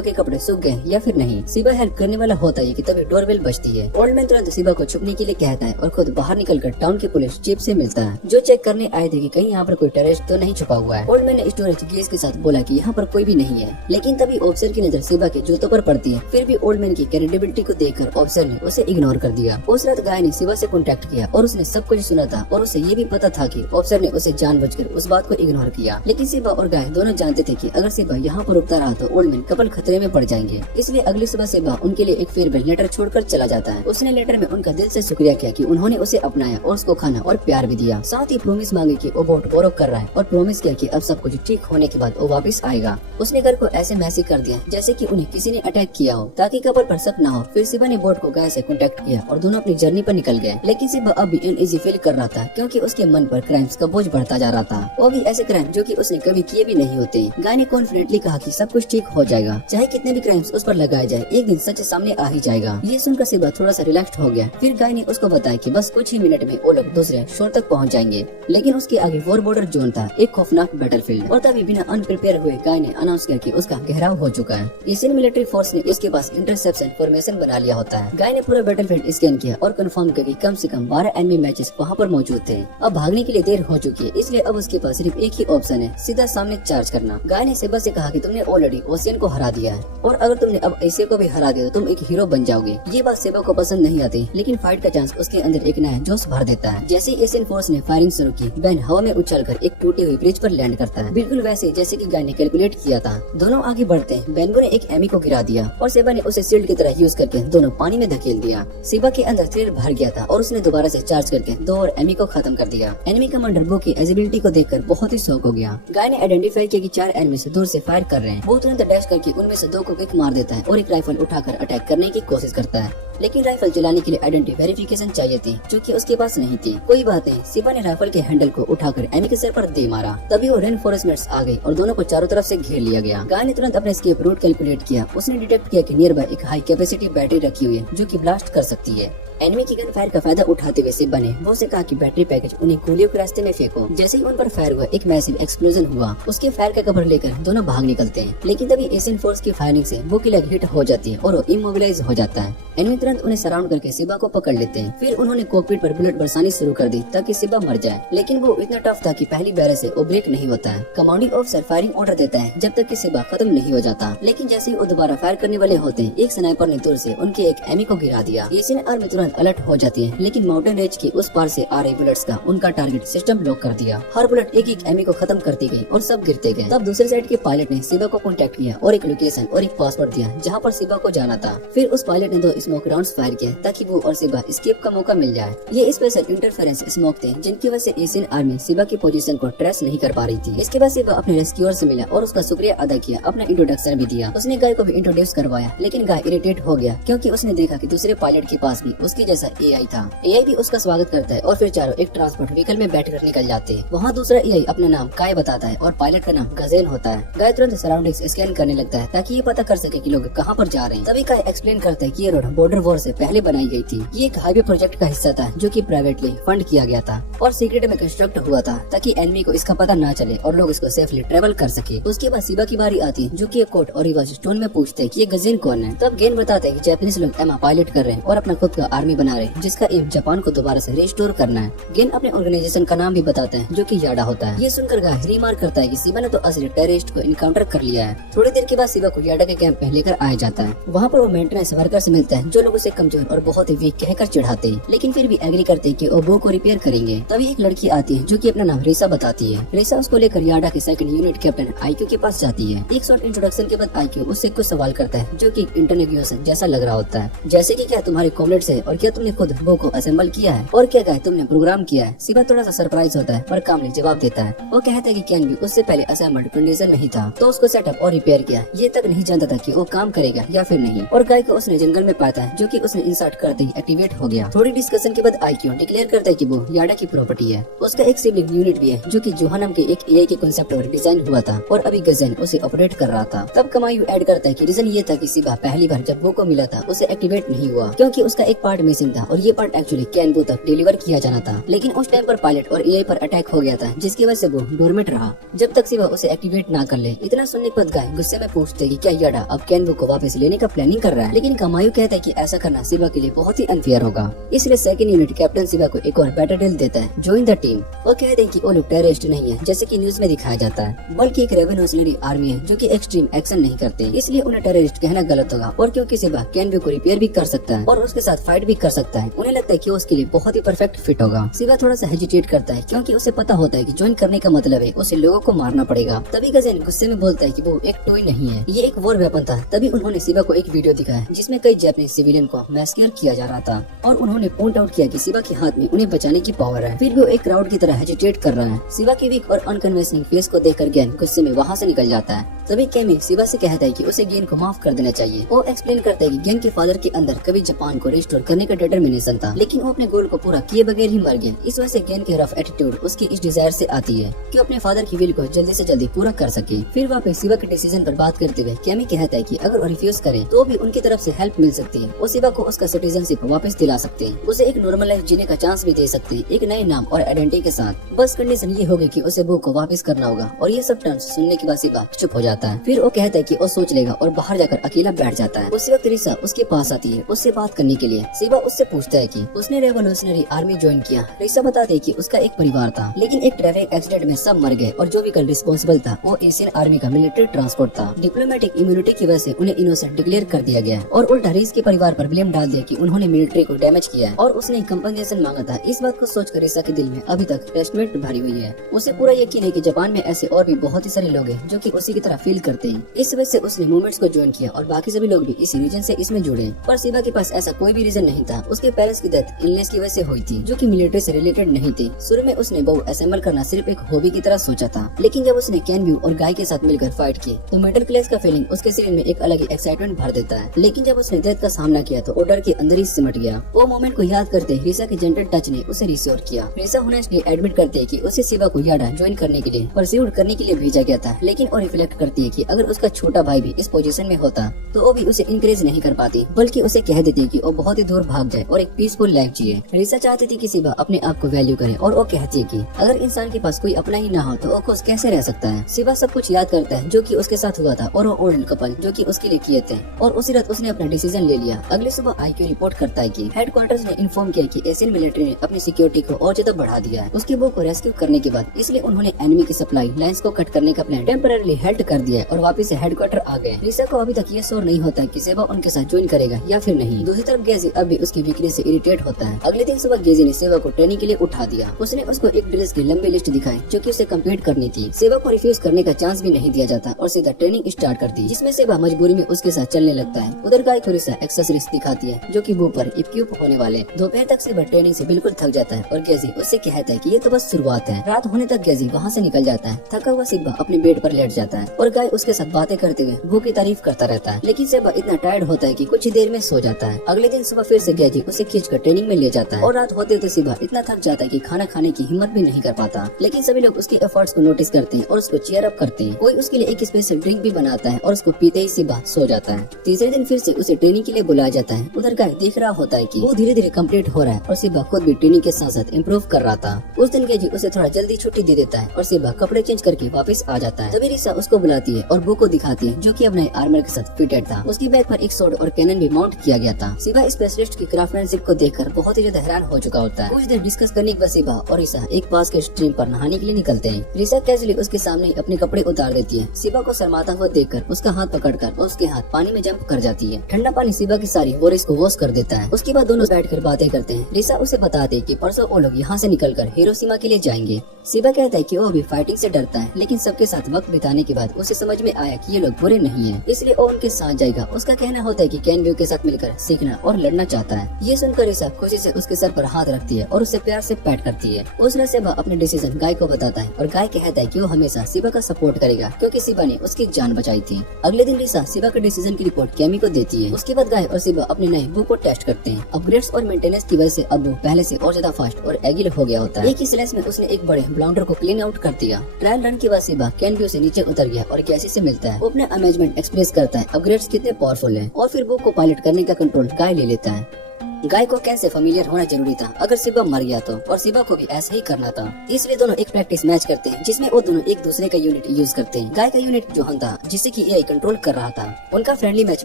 के कपड़े सूख गए या फिर नहीं। शिवा हेल्प करने वाला होता है कि तभी डोरबेल बजती है। ओल्ड मैन तुरंत शिवा को छुपने के लिए कहता है और खुद बाहर निकलकर टाउन के पुलिस चीफ से मिलता है, जो चेक करने आए थे कि कहीं यहाँ पर कोई टेररिस्ट तो नहीं छुपा हुआ है। ओल्ड मैन ने स्टोरेज गेज के साथ बोला कि यहाँ पर कोई भी नहीं है, लेकिन तभी ऑफिसर की नजर शिवा के जूतों पर पड़ती है। फिर भी ओल्ड मैन की क्रेडिबिलिटी को देखकर ऑफिसर ने उसे इग्नोर कर दिया। उस रात गाय ने शिवा से कॉन्टेक्ट किया और उसने सब कुछ सुना था और उसे ये भी पता था कि ऑफिसर ने उसे जानबूझकर उस बात को इग्नोर किया। लेकिन शिवा और गाय दोनों जानते थे कि अगर शिवा यहाँ पर रुकता रहा तो ओल्ड मैन कपल खतरे में पड़ जाएंगे। इसलिए अगली सुबह शिवा उनके लिए एक फेयरवेल लेटर छोड़कर चला जाता है। उसने लेटर में उनका दिल से शुक्रिया किया कि उन्होंने उसे अपनाया और उसको खाना और प्यार भी दिया। साथ ही प्रॉमिस मांगी कि वो बहुत गौरव कर रहा है और प्रॉमिस किया कि अब सब कुछ ठीक होने के बाद वो वापस आएगा। उसने घर को ऐसे मैसेज कर दिया जैसे कि उन्हें किसी ने अटैक किया हो, ताकि कपल पर शक न हो। फिर शिवा ने बोट को गाय से कॉन्टेक्ट किया और दोनों अपनी जर्नी पर निकल गए। लेकिन शिवा अब भी अनईजी फील कर रहा था क्योंकि उसके मन पर क्राइम्स का बोझ बढ़ता जा रहा था, वो भी ऐसे क्राइम जो कि उसने कभी किए भी नहीं होते। गाय ने कॉन्फिडेंटली कहा कि सब कुछ ठीक हो जाएगा, चाहे कितने भी क्राइम्स उस पर लगाए जाए, एक दिन सच सामने आ ही जाएगा। ये सुनकर शिवा थोड़ा सा रिलैक्स हो गया। फिर गाय ने उसको बताया कि बस कुछ ही मिनट में वो लोग दूसरे शोर तक पहुंच जाएंगे, लेकिन उसके आगे वॉर बॉर्डर जोन था, एक खौफनाक बैटलफील्ड। और तभी बिना अनप्रिपेयर हुए गाय ने अनाउंस किया कि उसका घेराव हो चुका है। एशियन मिलिट्री फोर्स ने इसके पास इंटरसेप्शन फॉर्मेशन बना लिया होता है। गाय ने पूरा बैटलफील्ड स्कैन किया और कंफर्म किया कि कम से कम 12 एनिमी मैचेस वहाँ पर मौजूद थे। अब भागने के लिए देर हो चुकी है, इसलिए अब उसके पास सिर्फ एक ही ऑप्शन है, सीधा सामने चार्ज करना। गाय ने शिवा से कहा कि तुमने ऑलरेडी ओशियन को हरा दिया है और अगर तुमने अब एशिया को भी हरा दिया तो तुम एक हीरो बन जाओगे। ये बात शिवा को पसंद नहीं आती, लेकिन फाइट का चांस उसके अंदर एक नया जोश भर देता है। जैसे एशियन फोर्स ने फायरिंग शुरू की, बैन हवा में उछलकर एक टूटी हुई ब्रिज पर लैंड करता है, बिल्कुल वैसे जैसे कि गाय ने कैलकुलेट किया था। दोनों आगे बढ़ते हैं। बैनगो ने एक एमी को गिरा दिया और शिवा ने उसे शील्ड की तरह यूज करके दोनों पानी में धकेल दिया। शिवा के अंदर थ्रिल भर गया था और उसने दोबारा से चार्ज करके 2 और एमी को खत्म कर दिया। एनिमी कमांडर बो की एजिबिलिटी को देखकर बहुत ही शौक हो गया। गाय ने आइडेंटिफाई किया कि 4 एनिमी से दूर से फायर कर रहे हैं। वो तुरंत डैश करके उनमें से 2 को किक मार देता है और एक राइफल उठाकर अटैक करने की कोशिश करता है, लेकिन राइफल चलाने के लिए आइडेंटिटी वेरिफिकेशन चाहिए थी, जो कि उसके पास नहीं थी। कोई बात नहीं, शिवा ने राइफल के हैंडल को उठाकर एमी के सर पर दे मारा। तभी वो रेनफोर्समेंट्स आ गई और दोनों को चारों तरफ से घेर लिया गया। गाय ने तुरंत अपने एस्केप रूट कैलकुलेट किया। उसने डिटेक्ट किया कि नियर बाय एक हाई कैपेसिटी बैटरी रखी हुई है जो कि ब्लास्ट कर सकती है। एनिमी की गन फायर का फायदा उठाते हुए शिवा ने वो से कहा कि बैटरी पैकेज उन्हें गोलियों के रास्ते में फेंको। जैसे ही उन पर फायर हुआ, एक मैसिव एक्सप्लोजन हुआ। उसके फायर का कवर लेकर दोनों भाग निकलते हैं, लेकिन तभी एशियन फोर्स की फायरिंग से वो किलर हिट हो जाती है और वो इमोबिलाइज हो जाता है। एनिमी तुरंत उन्हें सराउंड करके शिवा को पकड़ लेते हैं। फिर उन्होंने कॉकपिट पर बुलेट बरसानी शुरू कर दी ताकि शिवा मर जाए, लेकिन वो इतना टफ था कि पहली बैरल से वो ब्रेक नहीं होता है। कमांडिंग ऑफिसर फायरिंग ऑर्डर देता है जब तक कि शिवा खत्म नहीं हो जाता, लेकिन जैसे ही वो दोबारा फायर करने वाले होते हैं, एक स्नाइपर ने दूर से उनके एक एमी को गिरा दिया। एशियन आर्मी तुरंत अलर्ट हो जाती है, लेकिन माउंटेन रेंज के उस पार से आ रही बुलेट्स का उनका टारगेट सिस्टम ब्लॉक कर दिया। हर बुलेट एक एक एमी को खत्म करती गई और सब गिरते गए। तब दूसरे साइड के पायलट ने शिवा को कांटेक्ट किया और एक लोकेशन और एक पासवर्ड दिया जहां पर शिवा को जाना था। फिर उस पायलट ने 2 स्मोक राउंड्स फायर किए ताकि वो और शिवा एस्केप का मौका मिल जाए। ये स्पेशल इंटरफेरेंस स्मोक थे जिनकी वजह से एशियन आर्मी शिवा की पोजीशन को ट्रेस नहीं कर पा रही थी। इसके बाद शिवा अपने रेस्क्यूअर से मिला और उसका शुक्रिया अदा किया, अपना इंट्रोडक्शन भी दिया। उसने गाय को भी इंट्रोड्यूस करवाया, लेकिन गाय इरिटेट हो गया क्योंकि उसने देखा कि दूसरे पायलट के पास भी उसकी जैसा एआई था। एआई भी उसका स्वागत करता है और फिर चारों एक ट्रांसपोर्ट व्हीकल में बैठकर निकल जाते हैं। वहाँ दूसरा एआई अपना नाम काय बताता है और पायलट का नाम गजेन होता है। गाय तुरंत सराउंडिंग्स स्कैन करने लगता है ताकि ये पता कर सके कि लोग कहाँ पर जा रहे हैं। तभी काय एक्सप्लेन करता है कि ये रोड बॉर्डर वॉर से पहले बनाई गई थी। ये एक हाईवे प्रोजेक्ट का हिस्सा था जो कि प्राइवेटली फंड किया गया था और सीक्रेट में कंस्ट्रक्ट हुआ था ताकि एनिमी को इसका पता ना चले और लोग इसको सेफली ट्रेवल कर सके। उसके बाद शिवा की बारी आती है जो कि एक कोट और रिवर्स स्टोन में पूछते हैं कि ये गजेन कौन है। तब गेन बताते हैं कि जापानीज लोग एमा पायलट कर रहे हैं और अपना खुद का आर्मी बना रहे हैं जिसका एम जापान को दोबारा से रिस्टोर करना है। गेन अपने ऑर्गेनाइजेशन का नाम भी बताते हैं जो कि याडा होता है। ये सुनकर गाय रिमार्क करता है कि शिवा ने तो असली टेररिस्ट को इनकाउंटर कर लिया है। थोड़ी देर के बाद शिवा को याडा के कैंप में लेकर आया जाता है। वहाँ पर वो मेंटेनेंस वर्कर से मिलता है जो लोग उसे कमजोर और बहुत ही वीक कहकर चिढ़ाते हैं, लेकिन फिर भी एग्री करते हैं कि वो बो को रिपेयर करेंगे। तभी एक लड़की आती है जो कि अपना नाम रेसा बताती है। रेसा उसको लेकर याडा के सेकंड यूनिट कैप्टन आईक्यू के पास जाती है। एक शॉर्ट इंट्रोडक्शन के बाद आईक्यू उससे कुछ सवाल करता है जो कि इंटरव्यू जैसा लग रहा होता है, जैसे कि क्या तुम्हारे कॉमरेड्स है और क्या तुमने खुद वो को असेंबल किया है, और क्या गाय तुमने प्रोग्राम किया है। सिवा थोड़ा सा सरप्राइज होता है पर कामली जवाब देता है। वो कहता है कि कैन भी उससे पहले असेंबल्ड कंडीशन नहीं था, तो उसको सेटअप और रिपेयर किया। ये तक नहीं जानता था कि वो काम करेगा या फिर नहीं। और गाय को उसने जंगल में पाता है, जो कि उसने इंसर्ट करते ही एक्टिवेट हो गया। थोड़ी डिस्कशन के बाद आईक्यू डिक्लेयर करता है कि वो याडा की प्रॉपर्टी है। उसका एक सिबलिंग यूनिट भी है, जो कि जोहा नाम के एक एआई के कांसेप्ट पर डिजाइन हुआ था और अभी गजन उसे ऑपरेट कर रहा था। तब कमायू ऐड करता है कि रीजन ये था कि सिवा पहली बार जब वो को मिला था उसे एक्टिवेट नहीं हुआ, क्योंकि उसका एक पार्ट मिसिंग था और ये पार्ट एक्चुअली कैनबू तक डिलीवर किया जाना था। लेकिन उस टाइम पर पायलट और एआई पर अटैक हो गया था, जिसकी वजह से वो डोरमेट रहा जब तक सिवा उसे एक्टिवेट ना कर ले। इतना सुनने के बाद गाय गुस्से में पूछते कि क्या याडा अब कैनबू को वापस लेने का प्लानिंग कर रहा है। लेकिन कमायू कहता है कि ऐसा करना सिवा के लिए बहुत ही अनफेयर होगा, इसलिए सेकंड यूनिट कैप्टन सिवा को एक और बेटर डील देता है, ज्वाइन द टीम। वो कहते हैं कि वो लोग टेररिस्ट नहीं है जैसे कि न्यूज में दिखाया जाता है, बल्कि एक रेवोल्यूशनरी आर्मी है जो कि एक्सट्रीम एक्शन नहीं करते, इसलिए उन्हें टेररिस्ट कहना गलत होगा। और क्योंकि सिवा कैनबू को रिपेयर भी कर सकता है और उसके साथ फाइट भी कर सकता है, उन्हें लगता है कि उसके लिए बहुत ही परफेक्ट फिट होगा। सिवा थोड़ा सा हेजिटेट करता है, क्योंकि उसे पता होता है कि ज्वाइन करने का मतलब है उसे लोगों को मारना पड़ेगा। तभी गजेन गुस्से में बोलता है कि वो एक टॉय नहीं है, ये एक वॉर वेपन था। तभी उन्होंने सिवा को एक वीडियो दिखाया जिसमें कई जापानीज सिविलियन को मैस्कर किया जा रहा था, और उन्होंने पॉइंट आउट किया कि सिवा के हाथ में उन्हें बचाने की पावर है। फिर भी वो एक क्राउड की तरह हेजिटेट कर रहा है। सिवा की वीक और अनकन्विंसिंग फेस को देखकर गेन गुस्से में वहाँ से निकल जाता है। तभी केमी सिवा से कहता है कि उसे गेन को माफ कर देना चाहिए। वो एक्सप्लेन करता है कि गेन के फादर के अंदर कभी जापान को रिस्टोर करने का डिटर्मिनेशन था, लेकिन वो अपने गोल को पूरा किए बगैर ही मर गया। इस वजह से गेन के रफ एटीट्यूड उसकी इस डिजायर से आती है कि अपने फादर की विल को जल्दी से जल्दी पूरा कर सके। फिर वापस सिवा के डिसीजन पर बात करते हुए केमी कहता है कि अगर वो रिफ्यूज करे तो भी उनकी तरफ से हेल्प मिल सकती है। वो सिवा को उसका सिटीजनशिप वापस दिला सकते हैं, उसे एक नॉर्मल लाइफ जीने का चांस भी दे सकते हैं, एक नए नाम और आइडेंटिटी के साथ। बस कंडीशन ये होगी कि उसे बुक को वापस करना होगा। और ये सब टर्म्स सुनने के बाद सिवा चुप हो जाता है। फिर वो कहता है कि वो सोच लेगा और बाहर जाकर अकेला बैठ जाता है। उसी वक्त रिसा उसके पास आती है उससे बात करने के लिए। सिवा उससे पूछता है कि उसने रेवोल्यूशनरी आर्मी ज्वाइन किया। रिसा बताते है कि उसका एक परिवार था, लेकिन एक ट्रैफिक एक्सीडेंट में सब मर गए और जो व्हीकल रिस्पॉन्सिबल था वो एशियन आर्मी का मिलिट्री ट्रांसपोर्ट था। डिप्लोमेटिक इम्यूनिटी की वजह से उन्हें इनोसेंट डिक्लेयर कर दिया गया और उल्टा रिस के परिवार पर ब्लेम डाल दिया कि उन्होंने मिलिट्री को डैमेज किया है और उसने कंपनसेशन मांगा था। इस बात को सोचकर रिसा के दिल में अभी तक रेस्टमेंट भरी हुई है। उसे पूरा यकीन है कि जापान में ऐसे और भी बहुत ही सारे लोग हैं जो कि उसी की तरह फील करते हैं। इस वजह से उसने मूवमेंट्स को ज्वाइन किया और बाकी सभी लोग भी इसी रीजन से इसमें जुड़े। पर सिवा के पास ऐसा कोई भी रीजन नहीं था। उसके पेरेंट्स की डेथ इलनेस की वजह से हुई थी, जो कि मिलिट्री से रिलेटेड नहीं थी। शुरू में उसने बहु असेंबल करना सिर्फ एक हॉबी की तरह सोचा था, लेकिन जब उसने कैनव्यू और गाय के साथ मिलकर फाइट की तो मिडिल क्लास का फीलिंग उसके शरीर में एक अलग ही एक्साइटमेंट भर देता है। लेकिन जब उसने डेथ का सामना किया तो ऑर्डर के अंदर ही सिमट गया। वो मोमेंट को याद करते रिसा के जेंटल टच ने उसे रिस्टोर किया। रिसा ऑनेस्टली एडमिट करते है कि उसे सिवा को याडा ज्वाइन करने के लिए परस्यूट करने के लिए भेजा गया था, लेकिन वो रिफ्लेक्ट करती है कि अगर उसका छोटा भाई भी इस पोजीशन में होता तो वो भी उसे इंकरेज नहीं कर पाती, बल्कि उसे कह देती है कि वो बहुत ही दूर भाग जाए और एक पीसफुल लाइफ जिए। रिसा चाहती थी कि सिवा अपने आप को वैल्यू करे और वो कहती है कि अगर इंसान के पास कोई अपना ही ना हो तो वो खुश कैसे रह सकता है। सिवा सब कुछ याद करता है जो कि उसके साथ हुआ था और वो ओल्ड कपल जो कि उसके लिए किए थे, और उसी रात उसने अपना डिसीजन ले लिया। अगली सुबह आईक्यू रिपोर्ट करता है कि हेडक्वार्टर्स ने इन्फॉर्म किया कि एशियन मिलिट्री ने अपनी सिक्योरिटी को और ज्यादा बढ़ा दिया है उसके बुक को रेस्क्यू करने के बाद, इसलिए उन्होंने एनिमी की सप्लाई लाइंस को कट करने का प्लान टेम्पररी हेल्ड कर दिया है और वापस से हेडक्वार्टर आ गए। रिसा को अभी तक ये श्योर नहीं होता कि सिवा उनके साथ ज्वाइन करेगा या फिर नहीं। दूसरी तरफ गेजी अब भी उसकी वीकनेस से इरिटेट होता है। अगले दिन सुबह गेजी ने सिवा को ट्रेनिंग के लिए उठा दिया। उसने उसको एक ड्रिल्स की लंबी लिस्ट दिखाई जो कि उसे कंप्लीट करनी थी। सिवा को रिफ्यूज करने का चांस भी नहीं दिया जाता और सीधा ट्रेनिंग स्टार्ट करती, जिसमें सिवा मजबूरी में उसके साथ चलने लगता है। उधर गाय को रिसा एक्सेसरीज दिखाती है जो कि वो पर इक्विप होने वाले। दोपहर तक सिवा ट्रेनिंग से बिल्कुल थक जाता है और गेजी उससे कहता है कि ये तो बस शुरुआत है। रात होने तक गेजी वहाँ से निकल जाता है। थका हुआ सिवा अपने बेड पर लेट जाता है और गाय उसके साथ बातें करते हुए वो की तारीफ करता रहता है, लेकिन सिवा इतना टायर्ड होता है कि कुछ ही देर में सो जाता है। अगले दिन सुबह फिर से गेजी उसे खींचकर ट्रेनिंग में ले जाता है और रात होते होते सिवा इतना थक जाता है कि खाना खाने की हिम्मत भी नहीं कर पाता। लेकिन सभी लोग उसके एफर्ट्स को नोटिस करते हैं और उसको चीयर अप करते हैं। कोई उसके लिए एक स्पेशल ड्रिंक भी बनाता है और उसको पीते ही सिवा सो जाता है। तीसरे दिन फिर से उसे ट्रेनिंग के लिए बुलाया जाता है। उधर गाय देख रहा होता है कि वो धीरे धीरे कम्प्लीट हो रहा है और सिवा खुद भी ट्रेनिंग के साथ साथ इम्प्रूव कर रहा था। उस दिन गेजी उसे थोड़ा जल्दी छुट्टी दे देता है और सिवा कपड़े चेंज करके वापस आ जाता है। तभी रिसा उसको बुलाती है और बो को दिखाती है जो कि अपने आर्मर के साथ फिटेड था। उसकी बैग पर एक सोर्ड और कैनन भी माउंट किया गया था। सिवा स्पेशलिस्ट की क्राफ्टमैनशिप को देखकर बहुत ही ज्यादा हैरान हो चुका होता है। कुछ देर डिस्कस करने के बाद सिवा और रिसा एक पास के स्ट्रीम पर नहाने के लिए निकलते हैं। रिसा कैजुअली उसके सामने अपने कपड़े उतार देती है। सिवा को शर्माता हुआ देखकर उसका हाथ पकड़कर उसके हाथ पानी में जंप कर जाती है। ठंडा पानी सिवा की सारी वॉरिस को वॉश कर देता है। उसके बाद दोनों बैठकर बातें करते हैं। रिसा उसे बताते है कि परसों वो लोग यहाँ से निकलकर हिरोशिमा के लिए जाएंगे। सिवा कहता है कि वो भी फाइटिंग से डरता है, लेकिन सबके साथ वक्त बिताने के बाद उसे समझ में आया कि ये लोग बुरे नहीं है, इसलिए वो उनके साथ जाएगा। उसका कहना होता है कि कैनब्यू के साथ मिलकर सीखना और लड़ना चाहता है। ये सुनकर रिसा खुशी से उसके सर पर हाथ रखती है और उसे प्यार से पैट करती है। उसने सिबा अपने डिसीजन गाय को बताता है और गाय कहता है कि वो हमेशा सिबा का सपोर्ट करेगा क्योंकि सिबा ने उसकी जान बचाई थी। अगले दिन रिसा सिबा के डिसीजन की रिपोर्ट कैमी को देती है। उसके बाद गाय और सिबा अपने नए बू को टेस्ट करते हैं। अपग्रेड्स और मेंटेनेंस की वजह से अब वो पहले से और ज्यादा फास्ट और एगिल हो गया होता है। एक ही स्लैश में उसने एक बड़े ब्लाउंडर को क्लीन आउट कर दिया। ट्रायल रन के बाद सिबा कैनब्यू से नीचे उतर गया और गैसी से मिलता है। वो अपने अमेजमेंट एक्सप्रेस करता है अपग्रेड्स कितने पावरफुल हैं और फिर बुक को पायलट करने का कंट्रोल गाय ले लेता है। गाय को कैसे फेमिलियर होना जरूरी था अगर सिबा मर गया तो, और सिबा को भी ऐसा ही करना था। इसलिए दोनों एक प्रैक्टिस मैच करते हैं जिसमें वो दोनों एक दूसरे का यूनिट यूज करते हैं। गाय का यूनिट जोहन था जिससे कि एआई कंट्रोल कर रहा था। उनका फ्रेंडली मैच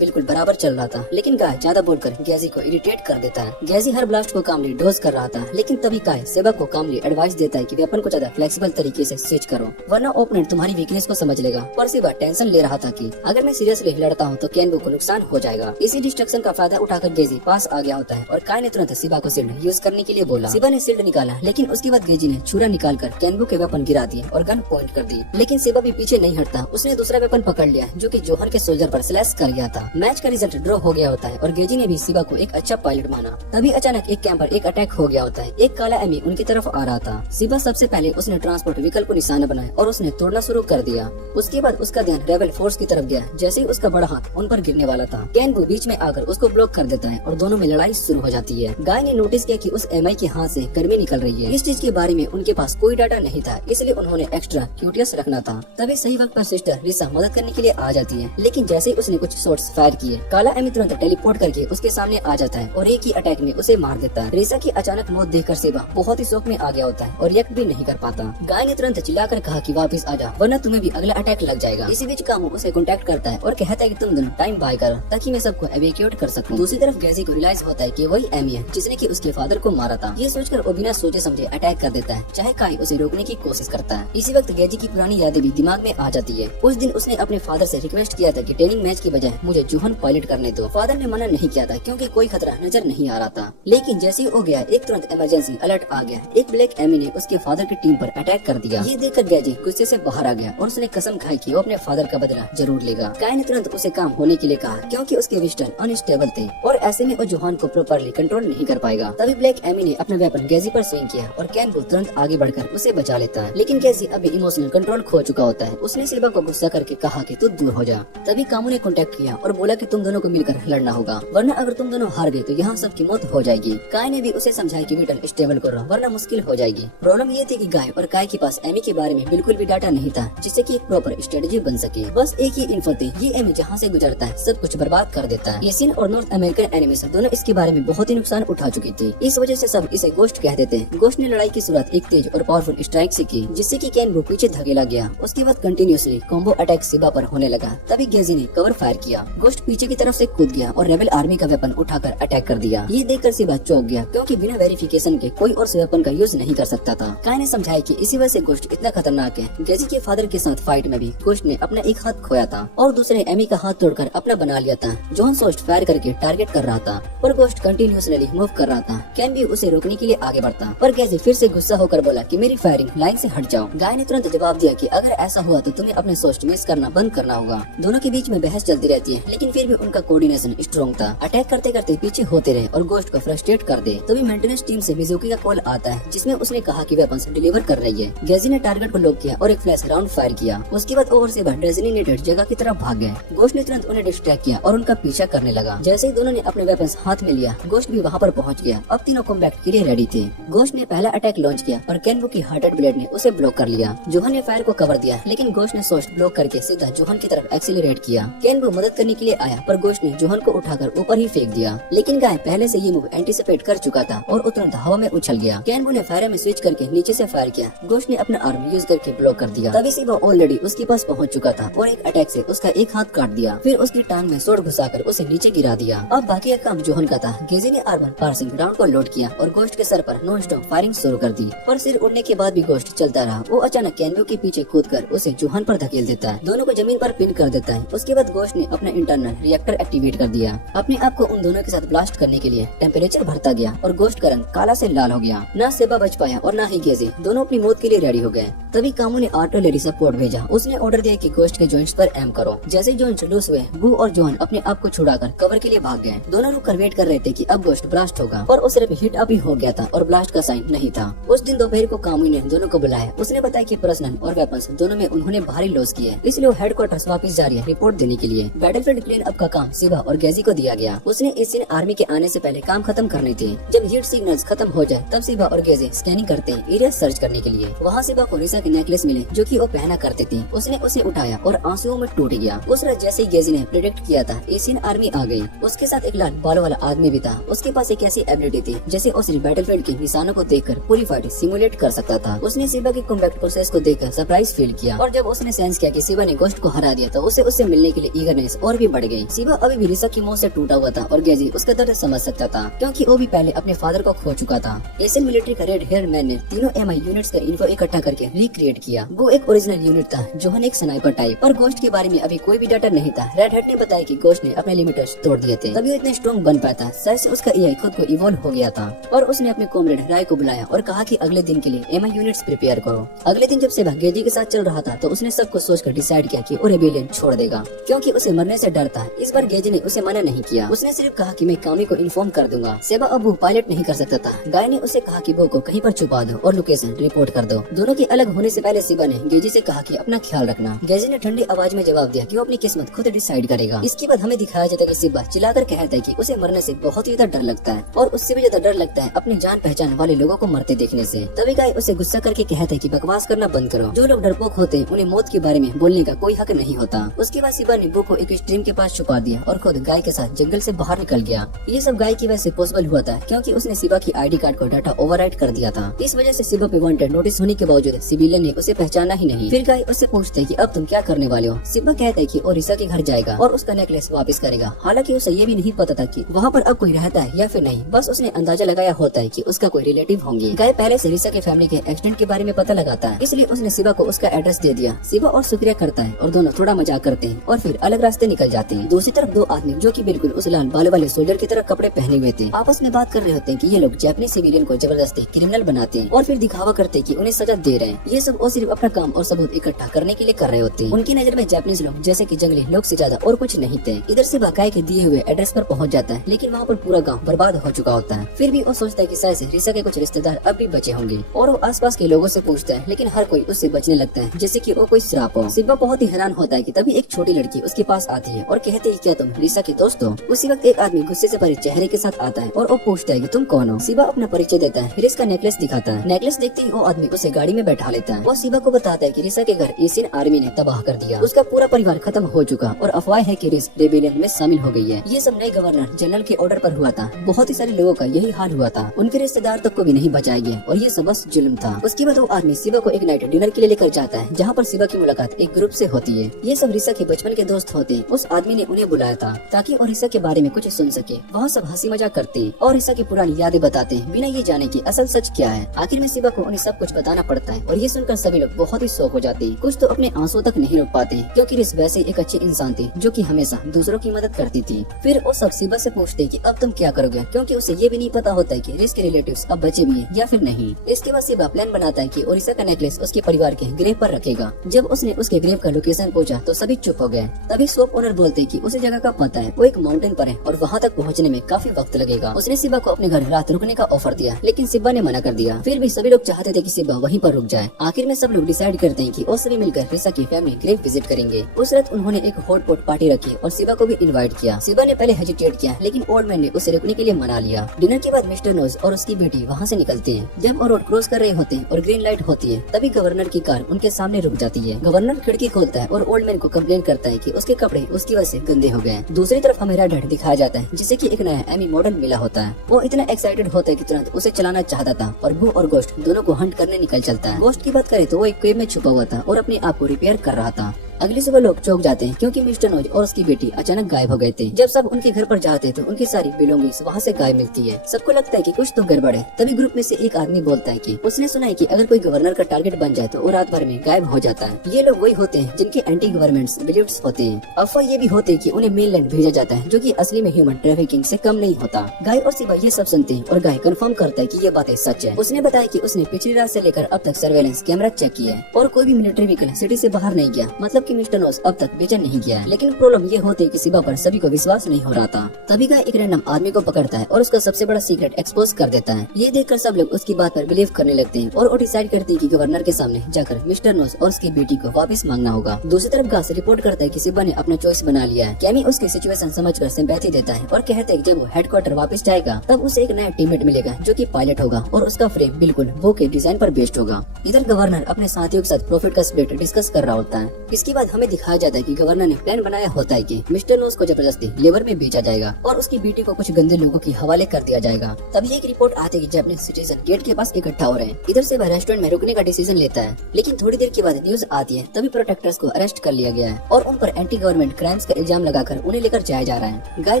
बिल्कुल बराबर चल रहा था, लेकिन गाय ज्यादा बोलकर गैजी को इरिटेट कर देता है। गैजी हर ब्लास्ट को कामली डोज कर रहा था, लेकिन तभी गाय सिबा को कामली एडवाइस देता है कि वेपन को ज्यादा फ्लेक्सिबल तरीके से स्विच करो वरना ओपोनेंट तुम्हारी वीकनेस को समझ लेगा। पर सिबा टेंशन ले रहा था कि अगर मैं सीरियसली लड़ता हूँ तो कैनबू को नुकसान हो जाएगा। इसी डिस्ट्रक्शन का फायदा उठाकर गैजी पास आ गया होता है और गाय ने तुरंत सिबा को शील्ड यूज करने के लिए बोला। सिबा ने शील्ड निकाला, लेकिन उसके बाद गेजी ने छुरा निकालकर कैनबू के वेपन गिरा दिए और गन पॉइंट कर दी। लेकिन सिबा भी पीछे नहीं हटता, उसने दूसरा वेपन पकड़ लिया जो कि जोहन के सोल्जर पर स्लैश कर गया था। मैच का रिजल्ट ड्रॉ हो गया होता है और गेजी ने भी सिबा को एक अच्छा पायलट माना। तभी अचानक एक कैंप पर एक अटैक हो गया होता है। एक काला एमी उनकी तरफ आ रहा था। सिबा सबसे पहले उसने ट्रांसपोर्ट व्हीकल को निशाना बनाया और उसने तोड़ना शुरू कर दिया। उसके बाद उसका ध्यान रेबल फोर्स की तरफ गया। जैसे ही उसका बड़ा हाथ उन पर गिरने वाला था, कैनबू बीच में आकर उसको ब्लॉक कर देता है और दोनों में लड़ाई शुरू हो जाती है। गाय ने नोटिस किया कि उस एमआई के हाथ से गर्मी निकल रही है। इस चीज के बारे में उनके पास कोई डाटा नहीं था, इसलिए उन्होंने एक्स्ट्रा क्यूटियस रखना था। तभी सही वक्त पर सिस्टर रिसा मदद करने के लिए आ जाती है, लेकिन जैसे ही उसने कुछ शॉट्स फायर किए, काला एमी तुरंत टेलीपोर्ट करके उसके सामने आ जाता है और एक ही अटैक में उसे मार देता है। रिसा की अचानक मौत देखकर सिबा बहुत ही शौक में आ गया होता है और रिएक्ट भी नहीं कर पाता। गाय ने तुरंत चिल्लाकर कहा कि वापस आ जा वरना तुम्हें भी अगला अटैक लग जाएगा। इसी बीच कामू उसे कॉन्टेक्ट करता है और कहता है कि तुम दोनों टाइम बाय कर ताकि मैं सबको एवेक्यूएट कर सकूं। दूसरी तरफ गैजी को रियलाइज होता है कि वही एमी है जिसने कि उसके फादर को मारा था। ये सोचकर वो बिना सोचे समझे अटैक कर देता है, चाहे काई उसे रोकने की कोशिश करता है। इसी वक्त गैजी की पुरानी यादें भी दिमाग में आ जाती है। उस दिन उसने अपने फादर से रिक्वेस्ट किया था कि ट्रेनिंग मैच की बजाय मुझे जोहन पायलट करने दो। फादर ने मना नहीं किया था क्योंकि कोई खतरा नजर नहीं आ रहा था। लेकिन जैसे ही वो गया, एक तुरंत इमरजेंसी अलर्ट आ गया। एक ब्लैक एमी ने उसके फादर की टीम पर अटैक कर दिया। ये देखकर गैजी गुस्से से बाहर आ गया और उसने कसम खाई कि वो अपने फादर का बदला जरूर लेगा। काई ने तुरंत उसे काम होने के लिए कहा क्योंकि उसके विस्टन अनस्टेबल थे और ऐसे में वो जोहन को प्रॉपर्ली कंट्रोल नहीं कर पाएगा। तभी ब्लैक एमी ने अपना वेपन गैजी पर स्विंग किया और कैनबू तुरंत आगे बढ़कर उसे बचा लेता है। लेकिन गैजी अभी इमोशनल कंट्रोल खो चुका होता है। उसने सिल्वा को गुस्सा करके कहा कि तू दूर हो जा। तभी कामू ने कॉन्टेक्ट किया और बोला कि तुम दोनों को मिलकर लड़ना होगा वरना अगर तुम दोनों हार गए तो यहाँ सबकी मौत हो जाएगी। काय ने भी उसे समझाया कि विटल स्टेबल करो वरना मुश्किल हो जाएगी। प्रॉब्लम ये थी कि गाय और काय के पास एमी के बारे में बिल्कुल भी डाटा नहीं था जिससे कि एक प्रॉपर स्ट्रेटजी बन सके। बस एक ही इन्फो थी, ये एमी जहाँ से गुजरता है सब कुछ बर्बाद कर देता है। एशियन और नॉर्थ अमेरिकन एनिमेशन दोनों इसके बारे में बहुत ही नुकसान उठा चुकी थी। इस वजह से सब इसे गोश्त कह देते हैं। गोश्त ने लड़ाई की शुरुआत एक तेज और पावरफुल स्ट्राइक से की जिससे कि कैनबू पीछे धकेला गया। उसके बाद कंटिन्यूअसली कॉम्बो अटैक सिबा पर होने लगा। तभी गेजी ने कवर फायर किया। गोश्त पीछे की तरफ से कूद गया और रेबल आर्मी का वेपन उठाकर अटैक कर दिया। ये देखकर सिबा चौंक गया क्योंकि बिना वेरिफिकेशन के कोई और वेपन का यूज नहीं कर सकता था। काय ने समझाया कि इसी वजह से गोश्त इतना खतरनाक है। गेजी के फादर के साथ फाइट में भी गोश्त ने अपना एक हाथ खोया था और दूसरे एमी का हाथ तोड़कर अपना बना लिया था। जोहन सोस्ट फायर करके टारगेट कर रहा था पर गोश्त कंटिन्यूअसली मूव कर रहा था। कैन भी उसे रोकने के लिए आगे बढ़ता पर गेजी फिर से गुस्सा होकर बोला कि मेरी फायरिंग लाइन से हट जाओ। गाय ने तुरंत जवाब दिया कि अगर ऐसा हुआ तो तुम्हें अपने सोस्ट मिस करना बंद करना होगा। दोनों के बीच में बहस चलती रहती है लेकिन फिर भी उनका कोऑर्डिनेशन स्ट्रॉन्ग था। अटैक करते करते पीछे होते रहे और गोश्त को फ्रस्ट्रेट कर दे। तभी मेंटेनेंस टीम से मिजुकी का कॉल आता है जिसमें उसने कहा कि वेपन्स डिलीवर कर रही है। गेजी ने टारगेट को लॉक किया और एक फ्लैश राउंड फायर किया। उसके बाद ओवर से डेजिग्नेटेड जगह की तरफ भाग गए। गोश्त ने तुरंत उन्हें डिस्ट्रैक्ट किया और उनका पीछा करने लगा। जैसे ही दोनों ने अपने वेपन्स हाथ में लिया, गोश्त भी वहाँ पर पहुँच गया। अब तीनों कॉम्बैट के लिए रेडी थे। गोश्त ने पहला अटैक लॉन्च किया और कैनबू की हार्टेड ब्लेड ने उसे ब्लॉक कर लिया। जोहन ने फायर को कवर दिया लेकिन गोश्त ने सोस्ट ब्लॉक करके सीधा जोहन की तरफ एक्सीलरेट किया। कैनबू मदद करने के लिए आया पर गोश्त ने जोहन को उठाकर ऊपर ही फेंक दिया। लेकिन गाय पहले से ये मूव एंटीसिपेट कर चुका था और तुरंत हवा में उछल गया। कैनबू ने फायर में स्विच करके नीचे से फायर किया। गोश्त ने अपना आर्म यूज करके ब्लॉक कर दिया। तभी से वो ऑलरेडी उसके पास पहुंच चुका था और एक अटैक से उसका एक हाथ काट दिया। फिर उसकी टांग में सोड घुसाकर उसे नीचे गिरा दिया। अब बाकी का काम जोहन का था गेजी ने आर्मर पार्सिंग राउंड को लोड किया और गोश्त के सर पर नॉन स्टॉप फायरिंग शुरू कर दी। पर सिर उड़ने के बाद भी गोश्त चलता रहा। वो अचानक कैनवो के पीछे कूदकर उसे जूहान पर धकेल देता है, दोनों को जमीन पर पिन कर देता है। उसके बाद गोश्त ने अपना इंटरनल रिएक्टर एक्टिवेट कर दिया। अपने आप को उन दोनों के साथ ब्लास्ट करने के लिए टेम्परेचर बढ़ता गया और गोश्त का रंग काला से लाल हो गया। न सेबा बच पाया और न ही गेजी, दोनों अपनी मौत के लिए रेडी हो गए। तभी कामू ने आर्टिलरी सपोर्ट भेजा। उसने ऑर्डर दिया कि गोश्त के जॉइंट्स पर एम करो। जैसे ही जॉइंट्स लूज हुए, बू और जॉन अपने आप को छुड़ाकर कवर के लिए भाग गए। दोनों रुक कर वेट कर रहे थे कि अब गोश्त ब्लास्ट होगा, और वो सिर्फ हिट अप ही हो गया था और ब्लास्ट का साइन नहीं था। उस दिन दोपहर को कामू ने दोनों को बुलाया। उसने बताया कि पर्सनल और वेपन्स दोनों में उन्होंने भारी लॉस किए, इसलिए वो हेडक्वार्टर्स वापस जा रही है रिपोर्ट देने के लिए। बैटलफील्ड क्लीन अप का काम सिबा और गेजी को दिया गया। उसने एशियन आर्मी के आने से पहले काम खत्म करनी थी। जब हीट सिग्नल्स खत्म हो जाए तब सिबा और गेजी स्कैनिंग करते हैं एरिया सर्च करने के लिए। वहाँ सिबा को रिसा के नेकलेस मिले जो कि वो पहना करती थी। उसने उसे उठाया और आंसुओं में टूट गया। उस रात जैसे ही गेजी ने प्रेडिक्ट किया था, एशियन आर्मी आ गई। उसके साथ एक लाल बालों वाला आदमी भी था। उसके पास एक ऐसी एबिलिटी थी जैसे वो सिर्फ बैटलफील्ड के निशानों को देखकर पूरी फाइट सिमुलेट कर सकता था। उसने सिबा की कॉम्बैट प्रोसेस को देखकर सरप्राइज फील किया, और जब उसने सेंस किया कि सिबा ने गोश्त को हरा दिया तो उसे उससे मिलने के लिए ईगरनेस और भी बढ़ गई। सिबा अभी भी रिसा की मौत से टूटा हुआ था और गेजी उसका दर्द समझ सकता था, क्योंकि वो भी पहले अपने फादर को खो चुका था। एशियन मिलिट्री का रेड हेयर मैन ने तीनों एमआई यूनिट्स का इन्फो इकट्ठा करके रिक्रिएट किया। वो एक ओरिजिनल यूनिट था, जोहन एक स्नाइपर टाइप, और गोश्त के बारे में अभी कोई भी डाटा नहीं था। रेड हेड ने बताया कि गोश्त ने अपने लिमिटर्स तोड़ दिए थे, तभी वो इतना स्ट्रॉन्ग बन पाया था। शायद से उसका एआई खुद को इवॉल्व हो गया था। और उसने अपने कॉमरेड राय को बुलाया और कहा कि अगले दिन के लिए एमआई यूनिट्स प्रिपेयर करो। अगले दिन जब सेबा गेजी के साथ चल रहा था तो उसने सब कुछ सोचकर डिसाइड किया कि वो रेबेलियन छोड़ देगा, क्योंकि उसे मरने से डर था। इस बार गेजी ने उसे मना नहीं किया। उसने सिर्फ कहा कि मैं कामी को इन्फॉर्म कर दूंगा। सेबा अब वो पायलट नहीं कर सकता था। गाय ने उसे कहा कि वो को कहीं पर छुपा दो और लोकेशन रिपोर्ट कर दो। दोनों के अलग होने से पहले सिबा ने गेजी से कहा कि अपना ख्याल रखना। गेजी ने ठंडी आवाज में जवाब दिया कि वो अपनी किस्मत खुद डिसाइड करेगा। इसके बाद हमें दिखाया जाता है कि सिबा चिल्लाकर कहता है कि उसे मरने से बहुत ही ज्यादा डर लगता है, और उससे भी ज्यादा डर लगता है अपनी जान पहचान वाले लोगों को मरते देखने से। तभी गाय उसे गुस्सा करके कहता है कि बकवास करना बंद करो। जो लोग डरपोक होते हैं उन्हें मौत के बारे में बोलने का कोई हक नहीं होता। उसके बाद सिबा ने बू को एक स्ट्रीम के पास छुपा दिया और खुद गाय के साथ जंगल से बाहर निकल गया। ये सब गाय की वजह से पॉसिबल हुआ था, क्योंकि उसने सिबा की आईडी कार्ड को डाटा ओवरराइट कर दिया था। इस वजह से सिबा पे वांटेड नोटिस होने के बावजूद सिविलियन ने उसे पहचाना ही नहीं। फिर गाय उससे पूछते है कि अब तुम क्या करने वाले हो। सिबा कहता है कि वो रिसा के घर जाएगा और उसका नेकलेस वापस करेगा। हालांकि उसे ये भी नहीं पता था कि वहाँ पर अब कोई रहता है या फिर नहीं, बस उसने अंदाजा लगाया होता है कि उसका कोई रिलेटिव होंगे। गाय पहले से रिसा के फैमिली के एक्सीडेंट के बारे में पता लगाता है, इसलिए उसने सिबा को उसका एड्रेस दे दिया। सिबा और शुक्रिया करता है और दोनों थोड़ा मजाक करते हैं और फिर अलग रास्ते निकल जाते हैं। दूसरी तरफ दो आदमी जो कि बिल्कुल उस लाल बालों वाले सोल्जर की तरह कपड़े पहने हुए थे, आपस में बात कर रहे होते हैं कि ये लोग जापानीज सिविलियन को जबरदस्ती क्रिमिनल बनाते हैं और फिर दिखावा करते हैं कि उन्हें सजा दे रहे हैं। ये सब वो सिर्फ अपना काम और सबूत इकट्ठा करने के लिए कर रहे होते हैं। उनकी नजर में जापानीज लोग जैसे कि जंगली लोग से ज्यादा और कुछ नहीं थे। इधर से गाय के दिए हुए एड्रेस पर पहुंच जाता है, लेकिन वहाँ पर पूरा गाँव बर्बाद हो चुका होता है। फिर भी वो सोचता है कि शायद से रिसा के कुछ रिश्तेदार अब भी बचे होंगे, और वो आसपास के लोगों से पूछता है, लेकिन हर कोई उससे बचने लगता है जैसे कि वो कोई श्राप हो। सिबा बहुत ही हैरान होता है कि तभी एक छोटी लड़की उसके पास आती है और कहती है, क्या तुम रिसा के दोस्त हो? उसी वक्त एक आदमी गुस्से से भरे चेहरे के साथ आता है और वो पूछता है कि तुम कौन हो? सिबा अपना परिचय देता है, फिर इसका नेकलेस दिखाता है। नेकलेस देखते ही वो आदमी उसे गाड़ी में बैठा लेता है। वो सिबा को बताता है कि रिसा के घर एशियन आर्मी ने तबाह कर दिया, उसका पूरा परिवार खत्म हो चुका और अफवाह है कि रिस रेबेलियन में शामिल हो गई है। ये सब नए गवर्नर जनरल के ऑर्डर पर हुआ था। बहुत ही सारे लोगों का यही हाल हुआ था, उनके रिश्तेदार तक को भी नहीं बचाए गए और ये सब बस जुल्म था। उसके बाद वो आदमी सिबा को एक नाइट डिनर के लिए लेकर जाता है, जहाँ पर सिबा की मुलाकात एक ग्रुप से होती है। ये सब रिसा के बचपन के दोस्त होते हैं। उस आदमी ने उन्हें बुलाया था ताकि वो रिसा के बारे में कुछ सुन सके। वहाँ सब हंसी मजाक करते हैं और रिसा की पुरानी यादें बताते हैं, बिना ये जाने की असल सच क्या है। आखिर में सिबा को उन्हें सब कुछ बताना पड़ता है और ये सुनकर सभी लोग बहुत ही शौक हो जाते हैं। कुछ तो अपने आंसू तक नहीं रोक पाते, क्योंकि रिस वैसे एक अच्छे इंसान थे जो कि हमेशा दूसरों की मदद करती थी। फिर वो सब सिबा से पूछते हैं कि अब तुम क्या करोगे, क्योंकि उसे ये भी नहीं पता होता है कि रिस के रिलेटिव्स अब बचे भी हैं या फिर नहीं। इसके बाद सिबा प्लान बनाता है कि ओरिसा का नेकलेस उसके परिवार के ग्रेव पर रखेगा। जब उसने उसके ग्रेव का लोकेशन पूछा तो सभी चुप हो गए। तभी शॉप ओनर बोलते हैं कि उस जगह का पता है, वो एक माउंटेन पर है और वहाँ तक पहुँचने में काफी वक्त लगेगा। उसने सिबा को अपने घर रात रुकने का ऑफर दिया, लेकिन सिबा ने मना कर दिया। फिर भी सभी लोग चाहते थे कि सिबा वहीं पर रुक जाए। आखिर में सब लोग डिसाइड करते हैं कि वो सभी मिलकर रिसा की फैमिली ग्रेव विजिट करेंगे। उस रात उन्होंने एक हॉट पॉट पार्टी रखी और सिबा को भी इनवाइट किया। सिबा ने पहले हेजिटेट किया, लेकिन ओल्ड मैन ने उसे रुकने के लिए मना लिया। डिनर के बाद मिस्टर नोज और उसकी बेटी वहाँ से निकलते हैं। जब वो रोड क्रॉस कर रहे होते हैं और ग्रीन लाइट होती है, तभी गवर्नर की कार उनके सामने रुक जाती है। गवर्नर खिड़की खोलता है और ओल्ड मैन को कंप्लेन करता है कि उसके कपड़े उसकी वजह से गंदे हो गए। दूसरी तरफ हमें रेड हेड दिखाया जाता है, जिसे कि एक नया एमी मॉडल मिला होता है। वो इतना एक्साइटेड होता है कि तुरंत उसे चलाना चाहता था और बू और गोश्त दोनों को हंट करने निकल चलता है। गोश्त की बात करें तो वो एक केव में छुपा हुआ था और अपने आप को रिपेयर कर रहा था। अगली सुबह लोग चौंक जाते हैं क्योंकि मिस्टर नोज और उसकी बेटी अचानक गायब हो गए थे। जब सब उनके घर पर जाते हैं तो उनकी सारी बिलोंगिंग्स वहाँ से गायब मिलती है। सबको लगता है कि कुछ तो गड़बड़ है। तभी ग्रुप में से एक आदमी बोलता है कि उसने सुना है कि अगर कोई गवर्नर का टारगेट बन जाए तो वो रात भर में गायब हो जाता है। ये लोग वही होते हैं जिनके एंटी गवर्नमेंट बिलीव्स होते हैं। अफवाह ये भी होते हैं कि उन्हें मेनलैंड भेजा जाता है, जो कि असली में ह्यूमन ट्रैफिकिंग से कम नहीं होता। गाय और सिबा ये सब सुनते हैं और गाय कंफर्म करता है कि ये बातें सच है। उसने बताया कि उसने पिछली रात से लेकर अब तक सर्वेलेंस कैमरा चेक किया है और कोई भी मिलिट्री व्हीकल सिटी से बाहर नहीं गया, मतलब कि मिस्टर नोस अब तक बेचैन नहीं गया। लेकिन प्रॉब्लम ये होती है कि सिबा पर सभी को विश्वास नहीं हो रहा था। तभी गाय एक रैंडम आदमी को पकड़ता है और उसका सबसे बड़ा सीक्रेट एक्सपोज कर देता है। ये देखकर सब लोग उसकी बात पर बिलीव करने लगते हैं और वो डिसाइड करती है कि गवर्नर के सामने जाकर मिस्टर नोस और उसकी बेटी को वापस मांगना होगा। दूसरी तरफ गास रिपोर्ट करता है कि सिबा ने अपना चॉइस बना लिया है। कैमी उसकी सिचुएशन समझकर सिंपैथी देता है और कहते हैं कि जब वो हेडक्वार्टर वापस जाएगा तब उसे एक नया टीममेट मिलेगा जो कि पायलट होगा और उसका फ्रेम बिल्कुल वो के डिजाइन पर बेस्ड होगा। इधर गवर्नर अपने साथियों के साथ प्रॉफिट का स्प्लिट डिस्कस कर रहा होता है। इसके बाद हमें दिखाया जाता है कि गवर्नर ने प्लान बनाया होता है कि मिस्टर नोस को जबरदस्ती लेबर में बेचा जाएगा और उसकी बेटी को कुछ गंदे लोगों के हवाले कर दिया जाएगा। तभी एक रिपोर्ट आती है कि जापानीज सिटीजन गेट के पास इकट्ठा हो रहे हैं। इधर से वह रेस्टोरेंट में रुकने का डिसीजन लेता है, लेकिन थोड़ी देर के बाद न्यूज आती है तभी प्रोटेक्टर्स को अरेस्ट कर लिया गया है और उन पर एंटी गवर्नमेंट क्राइम्स का इल्जाम लगाकर उन्हें लेकर जाया जा रहा है। गाय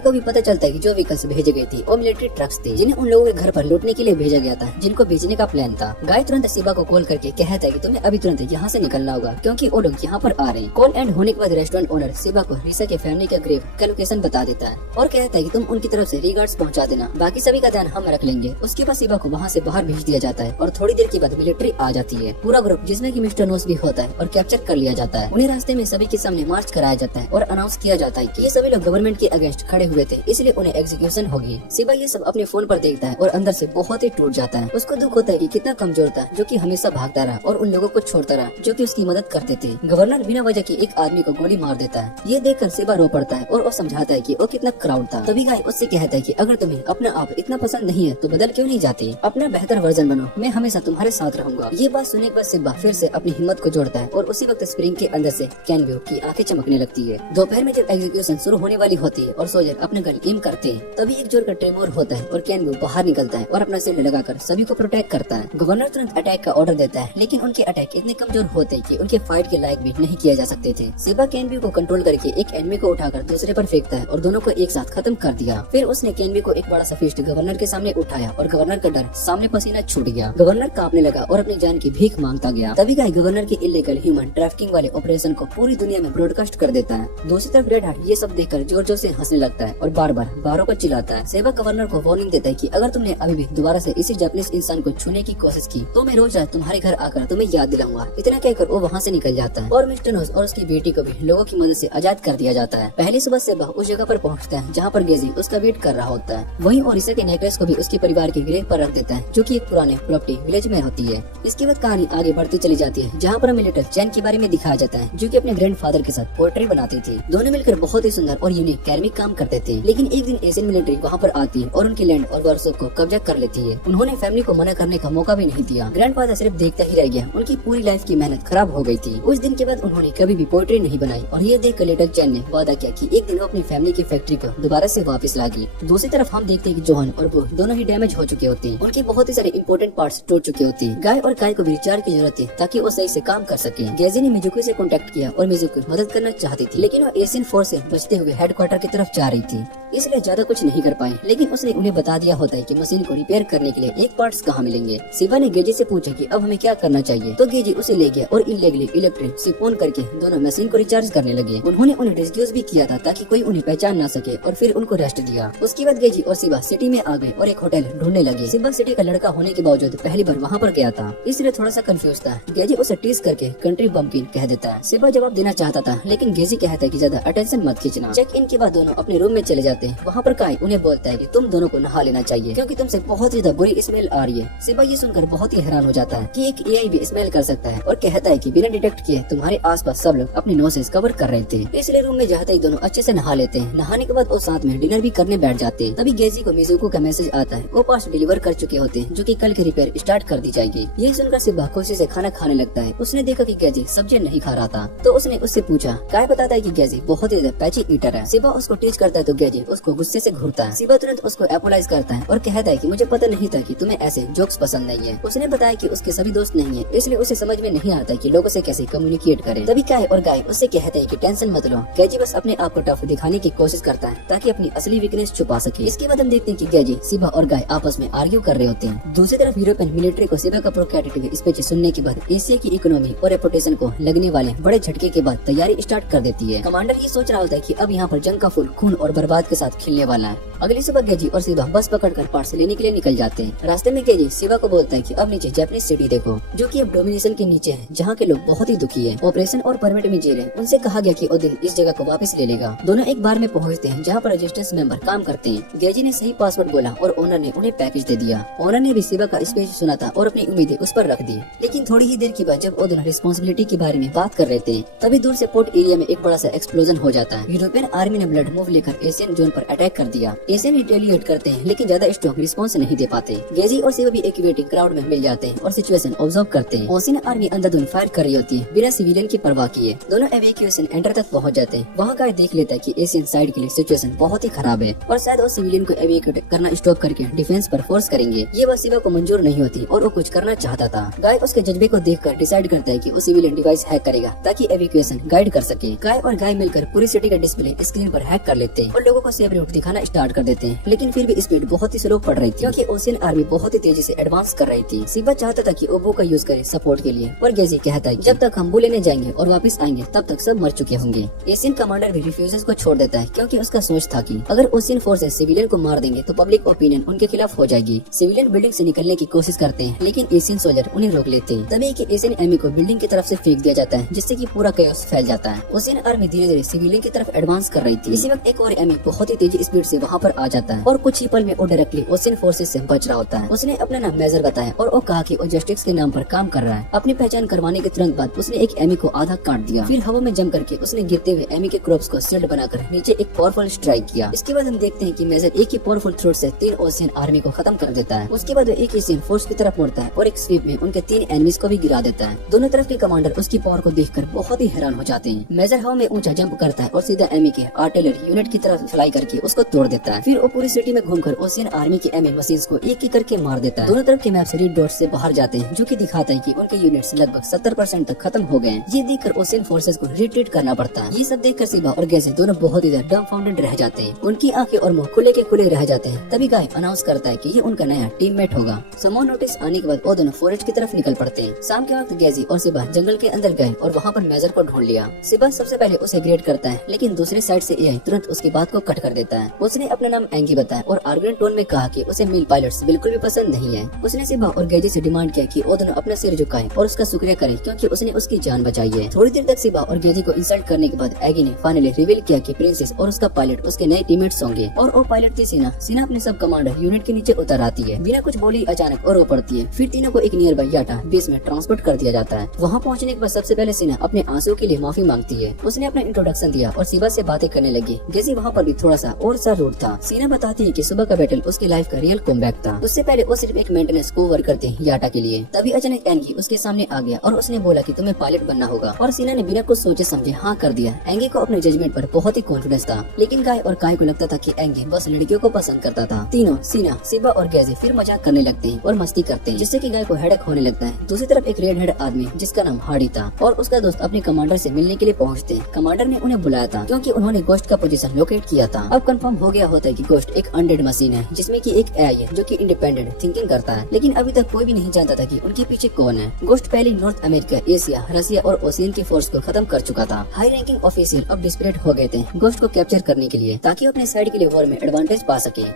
को भी पता चलता है कि जो व्हीकल्स भेजे गए थे वो मिलिट्री ट्रक्स थे जिन्हें उन लोगों के घर पर लूटने के लिए भेजा गया था, जिनको बेचने का प्लान था। गाय तुरंत सिबा को कॉल करके कहता है कि तुम्हें अभी तुरंत यहाँ से निकलना होगा क्योंकि वो लोग यहाँ पर आ रहे हैं। कॉल एंड होने के बाद रेस्टोरेंट ओनर सिबा को रिसा के फैमिली का ग्रेव का लोकेशन बता देता है और कहता है कि तुम उनकी तरफ से रिगार्ड्स पहुँचा देना, बाकी सभी का ध्यान हम रख लेंगे। उसके बाद सिबा को वहाँ से बाहर भेज दिया जाता है और थोड़ी देर के बाद मिलिट्री आ जाती है। पूरा ग्रुप जिसमें कि मिस्टर नोस भी होता है और कैप्चर कर लिया जाता है। उन्हें रास्ते में सभी के सामने मार्च कराया जाता है और अनाउंस किया जाता है कि ये सभी लोग गवर्नमेंट के अगेंस्ट खड़े हुए थे, इसलिए उन्हें एग्जीक्यूशन होगी। सिबा ये सब अपने फोन पर देखता है और अंदर से बहुत ही टूट जाता है। उसको दुख होता है कि कितना कमजोर था जो कि हमेशा भागता रहा और उन लोगों को छोड़ता रहा जो कि उसकी मदद करते थे। गवर्नर बिना वजह की एक आदमी को गोली मार देता है। ये देखकर सिबा रो पड़ता है और वो समझाता है कि वो कितना क्राउड था। तभी गाय उससे कहता है कि अगर तुम्हें अपना आप इतना पसंद नहीं है तो बदल क्यों नहीं जाती, अपना बेहतर वर्जन बनो, मैं हमेशा तुम्हारे साथ रहूंगा। ये बात सुनने के बाद सिबा फिर से अपनी हिम्मत को जोड़ता है और उसी वक्त स्प्रिंग के अंदर से कैनव्यू की आंखें चमकने लगती है। दोपहर में जब एग्जीक्यूशन शुरू होने वाली होती है और सोल्जर अपने गन एम करते हैं तभी एक जोर का ट्रेमोर होता है और कैनव्यू बाहर निकलता है और अपना शील्ड लगाकर सभी को प्रोटेक्ट करता है। गवर्नर तुरंत अटैक का ऑर्डर देता है, लेकिन उनके अटैक इतने कमजोर होते हैं कि उनके फाइट के लायक भी नहीं किया जा सकते थे। सिबा कैनव्यू को कंट्रोल करके एक एनिमी को उठाकर दूसरे पर फेंकता है और दोनों को एक साथ खत्म कर दिया। फिर उसने कैनव्यू को एक बड़ा सा फिस्ट गवर्नर के सामने उठाया और गवर्नर का डर सामने पसीना छूट गया। गवर्नर कांपने लगा और अपनी जान की भीख मांगता गया। तभी गाय गवर्नर के इलीगल ह्यूमन ट्रैफिकिंग वाले ऑपरेशन को पूरी दुनिया में ब्रॉडकास्ट कर देता है। दूसरी तरफ रेड हार्ट ये सब देखकर जोर जोर से हंसने लगता है और बार बार बारों को चिल्लाता है। सेबा गवर्नर को वार्निंग देता है कि अगर तुमने अभी भी दोबारा से इसी जापानीज इंसान को छूने की कोशिश की तो मैं रोज रात तुम्हारे घर आकर तुम्हें याद दिलाऊंगा। इतना कहकर वो वहाँ से निकल जाता है और मिस्टर नोस और उसकी बेटी को भी लोगों की मदद से आजाद कर दिया जाता है। पहली सुबह सेबा उस जगह पर पहुँचता है जहाँ पर गेजी उसका वेट कर रहा होता है। वहीं ओरिसा के नेकलेस को भी उसके परिवार के ग्रेव पर रख देता है जो कि एक पुराने प्रॉपर्टी विलेज में होती है। इसके बाद कहानी आगे बढ़ती चली जाती है जहाँ पर हमें लिटिल चैन के बारे में दिखाया जाता है जो कि अपने ग्रैंडफादर के साथ पोएट्री बनाती थी। दोनों मिलकर बहुत ही सुंदर और यूनिक कार्मिक काम करते थे। लेकिन एक दिन एशियन मिलिट्री वहाँ पर आती है और उनके लैंड और वर्कशॉप को कब्जा कर लेती है। उन्होंने फैमिली को मना करने का मौका भी नहीं दिया। ग्रैंडफादर सिर्फ देखता ही रह गया। उनकी पूरी लाइफ की मेहनत खराब हो गई थी। उस दिन के बाद उन्होंने कभी भी पोएट्री नहीं बनाई और ये देख लिटिल चैन ने वादा किया कि एक दिन वो अपनी फैमिली की फैक्ट्री को दोबारा से वापस लागी। दूसरी तरफ हम देखते हैं कि जोहन और वो दोनों ही डैमेज हो चुके होते हैं। उनके बहुत ही सारे इंपॉर्टेंट पार्ट्स टूट चुके होते हैं। गाय और काय को भी रिचार्ज की जरूरत है ताकि वो सही से काम कर सके। गेजी ने मिजुकी से कांटेक्ट किया और मिजुकी मदद करना चाहती थी, लेकिन वो एशियन फोर्स से बचते हुए हेडक्वार्टर की तरफ जा रही थी, इसलिए ज्यादा कुछ नहीं कर पाए। लेकिन उसने उन्हें बता दिया होता है कि मशीन को रिपेयर करने के लिए एक पार्ट्स कहाँ मिलेंगे। सिबा ने गेजी से पूछा कि अब हमें क्या करना चाहिए, तो गेजी उसे ले गया और इलीगली इलेक्ट्रिक से फोन करके दोनों मशीन को रिचार्ज करने लगे। उन्होंने उन्हें डिस्क्यूज भी किया था ताकि कोई उन्हें पहचान ना सके और फिर उनको रेस्ट दिया। उसके बाद गेजी और सिबा सिटी में आ गए और एक होटल ढूंढने लगे। सिबा सिटी का लड़का होने के बावजूद पहली बार वहाँ पर गया था, इसलिए थोड़ा सा कंफ्यूज था। गेजी उसे टीज करके कंट्री बम्पिन कह देता है। सिबा जवाब देना चाहता था, लेकिन गेजी कहता है कि ज्यादा अटेंशन मत खींचना। चेक इन के बाद दोनों अपने रूम में चले जाते हैं। वहाँ पर काय उन्हें बोलता है कि तुम दोनों को नहा लेना चाहिए क्योंकि तुमसे बहुत ज्यादा बुरी स्मेल आ रही है। सिबा ये सुनकर बहुत ही हैरान हो जाता है कि एक एआई भी स्मेल कर सकता है और कहता है कि बिना डिटेक्ट किए तुम्हारे आसपास सब लोग अपने नोसेस कवर कर रहे थे। इसलिए रूम में जाते ही दोनों अच्छे से नहा लेते हैं। नहाने के बाद वो साथ में डिनर भी करने बैठ जाते हैं। तभी गेजी को मिजुको का मैसेज आता है। वो पार्ट्स डिलीवर कर चुके होते हैं जो कि कल की रिपेयर स्टार्ट कर दी जाएगी। ये सुनकर सिबा खुशी से खाना खाने लगता है। उसने देखा कि गेजी सब्जियां नहीं खा रहा था, तो उसने उससे पूछा। काय बताता है कि गेजी बहुत ही पैची ईटर है। सिबा उसको टीच करता है तो गेजी उसको गुस्से से घूरता है। सिबा तुरंत उसको अपोलाइज करता है और कहता है कि मुझे पता नहीं था कि तुम्हें ऐसे जोक्स पसंद नहीं है। उसने बताया कि उसके सभी दोस्त नहीं है, इसलिए उसे समझ में नहीं आता कि लोगों से कैसे कम्युनिकेट करे। तभी काय और गाय उससे कहते हैं कि टेंशन मत लो, गैजी बस अपने आप को टफ दिखाने की कोशिश करता है ताकि अपनी असली वीकनेस छुपा सके। इसके बाद हम देखते हैं कि गैजी, सिबा और गाय आपस में आर्ग्यू कर रहे होते हैं। दूसरी तरफ यूरोपियन मिलिट्री को सिबा का प्रोक्रेटिव स्पीच सुनने के बाद एशिया की इकोनॉमी और रेपुटेशन को लगने वाले बड़े झटके के बाद तैयारी स्टार्ट कर देती है। कमांडर ये सोच रहा होता है कि अब यहाँ पर जंग का फूल खून और बर्बाद के साथ खिलने वाला है। अगली सुबह गैजी और सिबा बस पकड़कर पार्ट्स लेने के लिए निकल जाते हैं। रास्ते में गैजी सिबा को बोलता है कि अब नीचे जापानीज सिटी देखो, जो कि अब डोमिनेशन के नीचे है, जहाँ के लोग बहुत ही दुखी है, ऑपरेशन और परमिट में जी रहे हैं। उनसे कहा गया कि ओदिन इस जगह को वापस ले लेगा। दोनों एक बार में पहुँचते हैं जहाँ पर रेजिस्टेंस मेंबर काम करते हैं। गैजी ने सही पासवर्ड बोला और ओनर ने उन्हें पैकेज दे दिया। ओनर ने भी सिबा का स्पीच सुना था और अपनी उम्मीदें उस पर रख दी। लेकिन थोड़ी ही देर के बाद जब ओदिन रिस्पॉन्सिबिलिटी के बारे में बात कर रहे थे, तभी दूर से पोर्ट एरिया में एक बड़ा सा एक्सप्लोजन हो जाता है। यूरोपियन आर्मी ने ब्लड मूव लेकर एशियन जोन पर अटैक कर दिया। एशियन रिटेलिएट करते हैं लेकिन ज्यादा स्ट्रॉन्ग रिस्पॉन्स नहीं दे पाते। गैजी और सिबा भी इक्वेटिंग क्राउड में मिल जाते हैं और सिचुएशन ऑब्जर्व करते हैं। ओशियन आर्मी अंधाधुंध फायर कर रही होती है बिना सिविलियन की परवाह किए। दोनों एवेक्यूएशन एंटर तक पहुंच जाते हैं। वहाँ गाय देख लेता है कि एशियन साइड के लिए सिचुएशन बहुत ही खराब है और शायद वो सिविलियन को एवेक्यूएट करना स्टॉप करके डिफेंस पर फोर्स करेंगे। ये बात सिबा को मंजूर नहीं होती और वो कुछ करना चाहता था। गाय उसके जज्बे को देखकर डिसाइड करता है कि वो सिविलियन डिवाइस हैक करेगा ताकि एवेक्यूएशन गाइड कर सके। गाय और गाय मिलकर पूरी सिटी का डिस्प्ले स्क्रीन पर हैक कर लेते हैं और लोगों को सेफ रूट दिखाना स्टार्ट कर देते हैं। लेकिन फिर भी स्पीड बहुत ही स्लो पड़ रही थी क्योंकि ओशियन आर्मी बहुत ही तेजी से एडवांस कर रही थी। सिबा चाहता था कि ओबो का यूज करे सपोर्ट के लिए, पर गैजी कहता है जब तक हम बुले लेने जाएंगे और वापस आएंगे तब तक सब मर चुके होंगे। एशियन कमांडर भी रिफ्यूजेस को छोड़ देता है क्योंकि उसका सोच था कि अगर ओशियन फोर्सेस सिविलियन को मार देंगे तो पब्लिक ओपिनियन उनके खिलाफ हो जाएगी। सिविलियन बिल्डिंग से निकलने की कोशिश करते हैं लेकिन एशियन सोल्जर उन्हें रोक लेते हैं। तभी एक एशियन एमी को बिल्डिंग की तरफ से फेंक दिया जाता है जिससे कि पूरा chaos फैल जाता है। ओशियन आर्मी धीरे धीरे सिविलियन की तरफ एडवांस कर रही थी। इसी वक्त एक और एमी बहुत ही तेजी स्पीड से वहाँ पर आ जाता है और कुछ ही पल में वो डायरेक्टली ओशियन फोर्सेस से बच रहा होता है। उसने अपना नाम मेजर बताया और वो कहा कि वो जस्टिस के नाम पर काम कर रहा है। अपनी पहचान करवाने के तुरंत बाद उसने एक एमी को आधा काट दिया। फिर हवा में जम करके उसने गिरते हुए एमी के क्रॉप्स को शील्ड बनाकर नीचे एक पावरफुल स्ट्राइक किया। इसके बाद हम देखते हैं कि मेजर एक ही पावरफुल थ्रोट से 3 ओशियन आर्मी को खत्म कर देता है। उसके बाद वो एक एशियन फोर्स की तरफ मुड़ता है और एक स्वीप में उनके 3 एनिमीज को भी गिरा देता है। दोनों तरफ के कमांडर उसकी पावर को देखकर बहुत ही हैरान हो जाते हैं। मेजर हवा में ऊंचा जंप करता है और सीधा एमी के आर्टिलरी यूनिट की तरफ फ्लाई करके उसको तोड़ देता है। फिर वो पूरी सिटी में घूमकर ओशियन आर्मी के एमी मशीन्स को एक एक करके मार देता है। दोनों तरफ के मैप्स रेड डॉट से बाहर जाते हैं जो कि दिखाता है कि उनके यूनिट्स लगभग 70% तक खत्म हो गए हैं। ये देखकर ओशियन फोर्सेस को रिट्रीट करना पड़ता है। ये सब देखकर सिबा और गैजे दोनों बहुत ही डम्फाउंडेड रह जाते हैं। उनकी आंखें और मुंह खुले के खुले रह जाते हैं। तभी गाय अनाउंस करता है कि ये उनका नया टीममेट होगा। समोन नोटिस आने के बाद वो दोनों फॉरेस्ट की तरफ निकल पड़ते हैं। शाम के वक्त गैजी और सिबा जंगल के अंदर गए और वहाँ पर मेजर को ढूंढ लिया। सिबा सबसे पहले उसे ग्रेड करता है लेकिन दूसरी साइड से एआई तुरंत उसकी बात को कट कर देता है। उसने अपना नाम एंगी बताया और आर्गुमेंट टोन में कहा कि उसे मेल पायलट्स बिल्कुल भी पसंद नहीं है। उसने सिबा और गैजी से डिमांड किया कि वो दोनों अपना सिर झुकाएं और उसका शुक्रिया करें क्योंकि उसने उसकी जान बचाई है। थोड़ी देर तक सिबा और गैजी को इंसल्ट करने के बाद एगी ने फाइनली रिवील किया कि प्रिंसेस और उसका पायलट उसके नए टीममेट्स होंगे और वो पायलट थी सीना। सीना अपने सब कमांडर यूनिट के नीचे उतर आती है। बिना कुछ बोली अचानक और रो पड़ती है। फिर तीनों को एक नियर बाई याटा बेस में ट्रांसपोर्ट कर दिया जाता है। वहाँ पहुँचने के बाद सबसे पहले सीना अपने आंसू के लिए माफी मांगती है। उसने अपना इंट्रोडक्शन दिया और सिबा से बातें करने लगी। गैजी वहाँ पर भी थोड़ा सा और सा रूड था। सीना बताती है कि सुबह का बैटल उसकी लाइफ का रियल कॉमबैक था। उससे पहले वो सिर्फ एक मेंटेनेंस को वर्क करते हैं याटा के लिए। तभी अचानक एंगी उसके सामने आ गया और उसने बोला कि तुम्हें पायलट बनना होगा और सीना ने बिना कुछ सोचे समझे हाँ कर दिया। एंगी को अपने जजमेंट पर बहुत ही कॉन्फिडेंस था लेकिन गाय और काय को लगता था कि एंगी बस लड़कियों को पसंद करता था। तीनों सीना, सिबा और गैजी फिर मजाक करने लगते हैं और मस्ती करते हैं जिससे कि गाय को हेडेक होने लगता है। दूसरी तरफ एक रेड हेड आदमी जिसका नाम हार्डी था और उसका दोस्त अपने कमांडर से मिलने के लिए पहुँचते हैं। कमांडर ने उन्हें बुलाया था क्योंकि उन्होंने गोस्ट का पोजीशन लोकेट किया था। अब कंफर्म हो गया होता है कि गोस्ट एक अनडेड मशीन है जिसमें कि एक एआई है जो कि इंडिपेंडेंट थिंकिंग करता है। लेकिन अभी तक कोई भी नहीं जानता था कि उनके पीछे कौन है। गोस्ट पहले नॉर्थ अमेरिका, एशिया, रसिया और ओशियन की फोर्स को खत्म कर चुका था। हाई रैंकिंग ऑफिशियल अब डिस्परेट हो गए थे गोस्ट को कैप्चर करने के लिए ताकि अपने साइड के लिए वॉर में एडवांटेज पा सके।